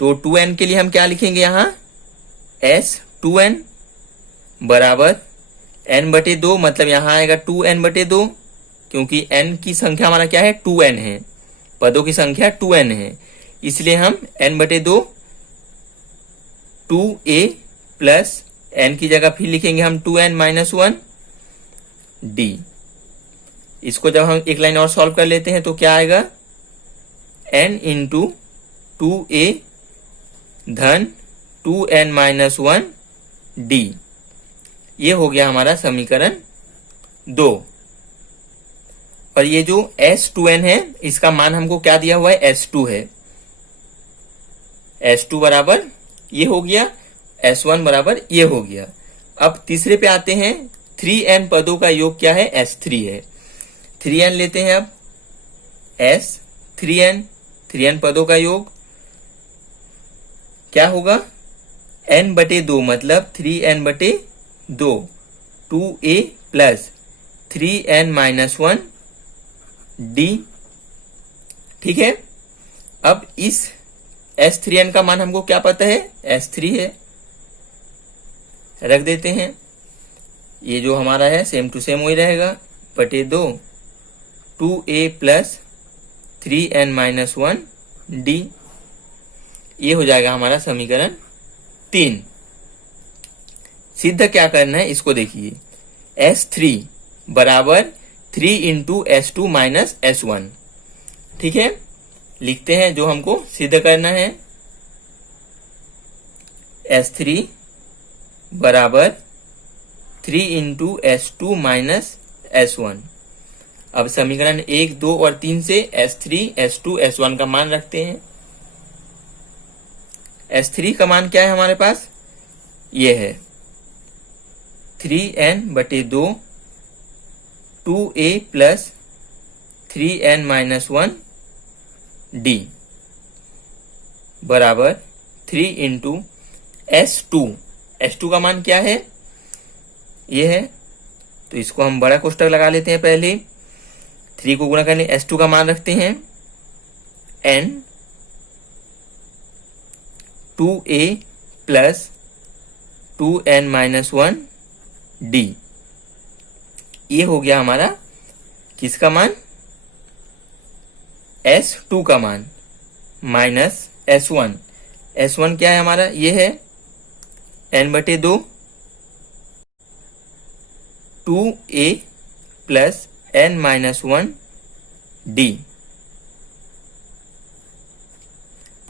तो 2n के लिए हम क्या लिखेंगे यहां? S2n बराबर n/2, मतलब यहां आएगा 2n/2, क्योंकि n की संख्या हमारा क्या है? 2n है, पदों की संख्या 2n है, इसलिए हम n/2 2a प्लस n की जगह फिर लिखेंगे हम 2n-1 d। इसको जब हम एक लाइन और सॉल्व कर लेते हैं तो क्या आएगा? n इंटू 2a धन 2n-1 d। ये हो गया हमारा समीकरण 2। और ये जो S2n है इसका मान हमको क्या दिया हुआ है? S2 है। S2 बराबर ये हो गया, S1 बराबर ये हो गया। अब तीसरे पे आते हैं। 3n पदों का योग क्या है? S3 है। 3n लेते हैं अब S3n, 3n पदों का योग क्या होगा? n/2 मतलब 3n/2 2a plus 3n-1 d। ठीक है, अब इस S3n का मान हमको क्या पता है? S3 है, रख देते हैं। ये जो हमारा है सेम टू सेम वही रहेगा, बटे 2 2a प्लस 3n-1 d। ये हो जाएगा हमारा समीकरण 3। सिद्ध क्या करना है इसको देखिए। S3 बराबर 3 इंटू S2 माइनस S1। ठीक है, लिखते हैं जो हमको सिद्ध करना है। S3 बराबर 3 इंटू S2 माइनस S1। अब समीकरण 1, 2 और 3 से S3, S2, S1 का मान रखते हैं। S3 का मान क्या है हमारे पास? ये है 3n/2 2a plus 3n-1 d बराबर 3 इंटू S2 का मान क्या है? ये है, तो इसको हम बड़ा कोष्टक लगा लेते हैं। पहले 3 को गुणा करने S2 का मान रखते हैं n 2a plus 2n-1 d। ये हो गया हमारा किसका मान? S2 का मान माइनस S1 क्या है हमारा? ये है n/2 2a plus n-1 d।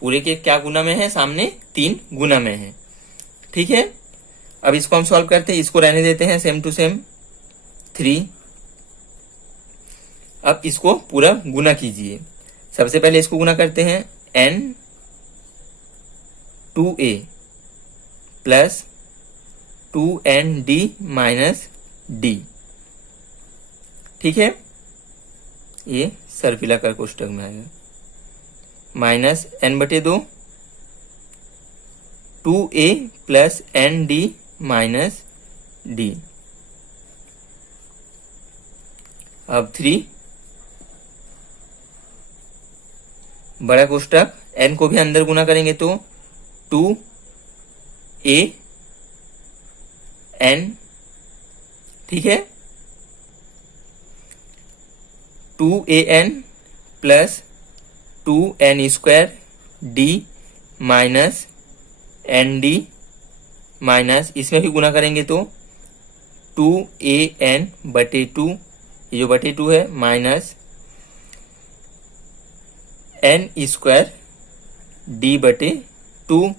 पूरे के क्या गुना में है? सामने 3 गुना में है। ठीक है, अब इसको हम सॉल्व करते हैं, इसको रहने देते हैं सेम टू सेम 3। अब इसको पूरा गुना कीजिए। सबसे पहले इसको गुना करते हैं n 2a plus 2n d minus d। ठीक है, ये सर्पिलाकार कोष्टक में आएगा, माइनस n बटे 2 2a plus n d minus d. अब 3 बड़ा कोष्टक, n को भी अंदर गुना करेंगे तो 2a n, ठीक है, 2an प्लस 2n square d minus n d minus, इसमें भी गुना करेंगे तो 2an बटे 2, ये जो बटे 2 है, माइनस एन स्क्वायर डी बटे 2,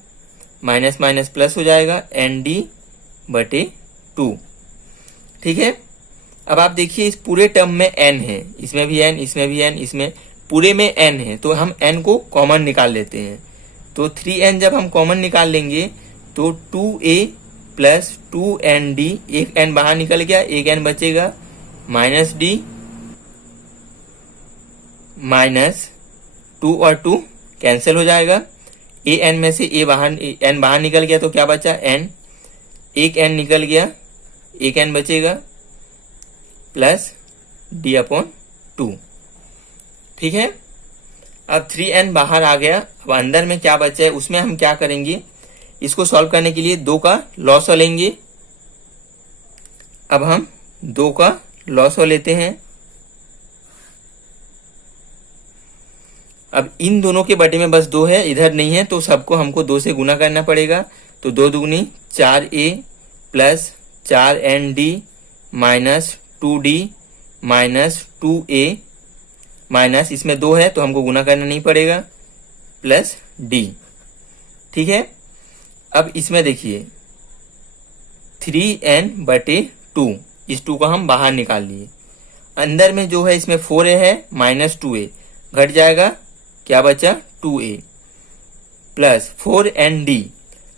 माइनस माइनस प्लस हो जाएगा, एन डी बटे 2, ठीक है। अब आप देखिए इस पूरे टर्म में n है, इसमें भी n, इसमें भी n, इसमें पूरे में n है, तो हम n को कॉमन निकाल लेते हैं। तो 3n जब हम कॉमन निकाल लेंगे तो 2a प्लस 2n डी, एक n बाहर निकल गया, एक n बचेगा, माइनस डी माइनस 2 और 2 कैंसिल हो जाएगा, a n में से n बाहर निकल गया तो क्या बचा, n, एक n निकल गया, एक n बचेगा, प्लस d अपॉन 2, ठीक है। अब 3n बाहर आ गया, अब अंदर में क्या बचा है उसमें हम क्या करेंगे, इसको सॉल्व करने के लिए 2 का लॉसो लेंगे। अब हम 2 का लॉसो लेते हैं। अब इन दोनों के बटे में बस 2 है, इधर नहीं है, तो सबको हमको 2 से गुना करना पड़ेगा। तो 2 दूनी 4a plus 4nd minus 2d minus 2a minus, इसमें 2 है तो हमको गुना करना नहीं पड़ेगा, प्लस d, ठीक है। अब इसमें देखिए 3n बटे 2, इस 2 को हम बाहर निकाल लिए। अंदर में जो है इसमें 4a है, माइनस 2a घट जाएगा, क्या बचा 2a plus 4nd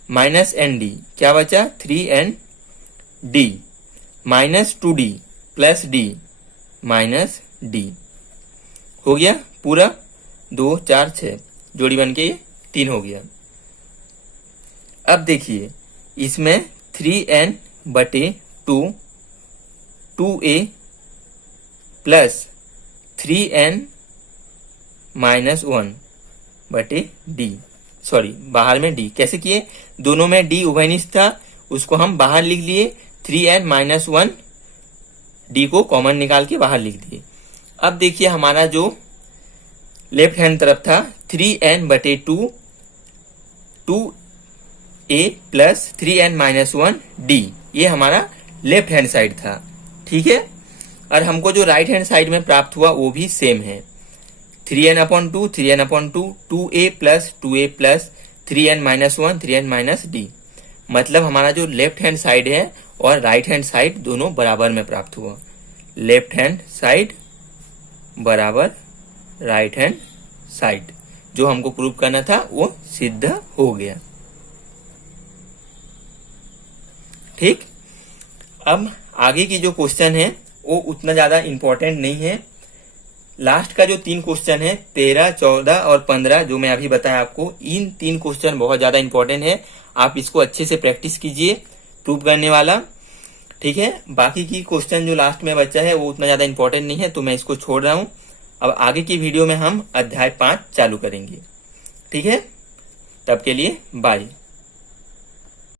minus nd, क्या बचा 3nd minus 2d plus d minus d, हो गया पूरा 2 4 6 जोड़ी बन के 3 हो गया। अब देखिए इसमें 3n बटे 2 2a प्लस 3n माइनस 1 बटे d, सॉरी बाहर में d, कैसे किए, दोनों में d उभयनिष्ठ था, उसको हम बाहर लिख लिए, 3n माइनस 1 d को कॉमन निकाल के बाहर लिख दिए। अब देखिए हमारा जो लेफ्ट हैंड तरफ था 3n बटे 2 2a plus 3n minus 1 d, ये हमारा लेफ्ट हैंड साइड था, ठीक है। और हमको जो राइट हैंड साइड में प्राप्त हुआ वो भी सेम है, 3n upon 2 3n upon 2 2a plus 3n minus 1 3n minus d, मतलब हमारा जो लेफ्ट हैंड साइड है और राइट हैंड साइड दोनों बराबर में प्राप्त हुआ, लेफ्ट हैंड साइड बराबर राइट हैंड साइड, जो हमको प्रूव करना था वो सिद्ध हो गया, ठीक। अब आगे की जो क्वेश्चन है वो उतना ज्यादा इंपॉर्टेंट नहीं है। लास्ट का जो 3 क्वेश्चन है 13 14 और 15 जो मैं अभी बताया आपको, इन 3 क्वेश्चन बहुत ज्यादा इंपॉर्टेंट है, आप इसको अच्छे से प्रैक्टिस कीजिए प्रूव करने वाला, ठीक है। बाकी की क्वेश्चन जो लास्ट में बचा है वो उतना ज्यादा इंपॉर्टेंट नहीं है, तो मैं इसको छोड़ रहा हूं। अब आगे की वीडियो में हम अध्याय 5 चालू करेंगे, ठीक है। तब के लिए बाय।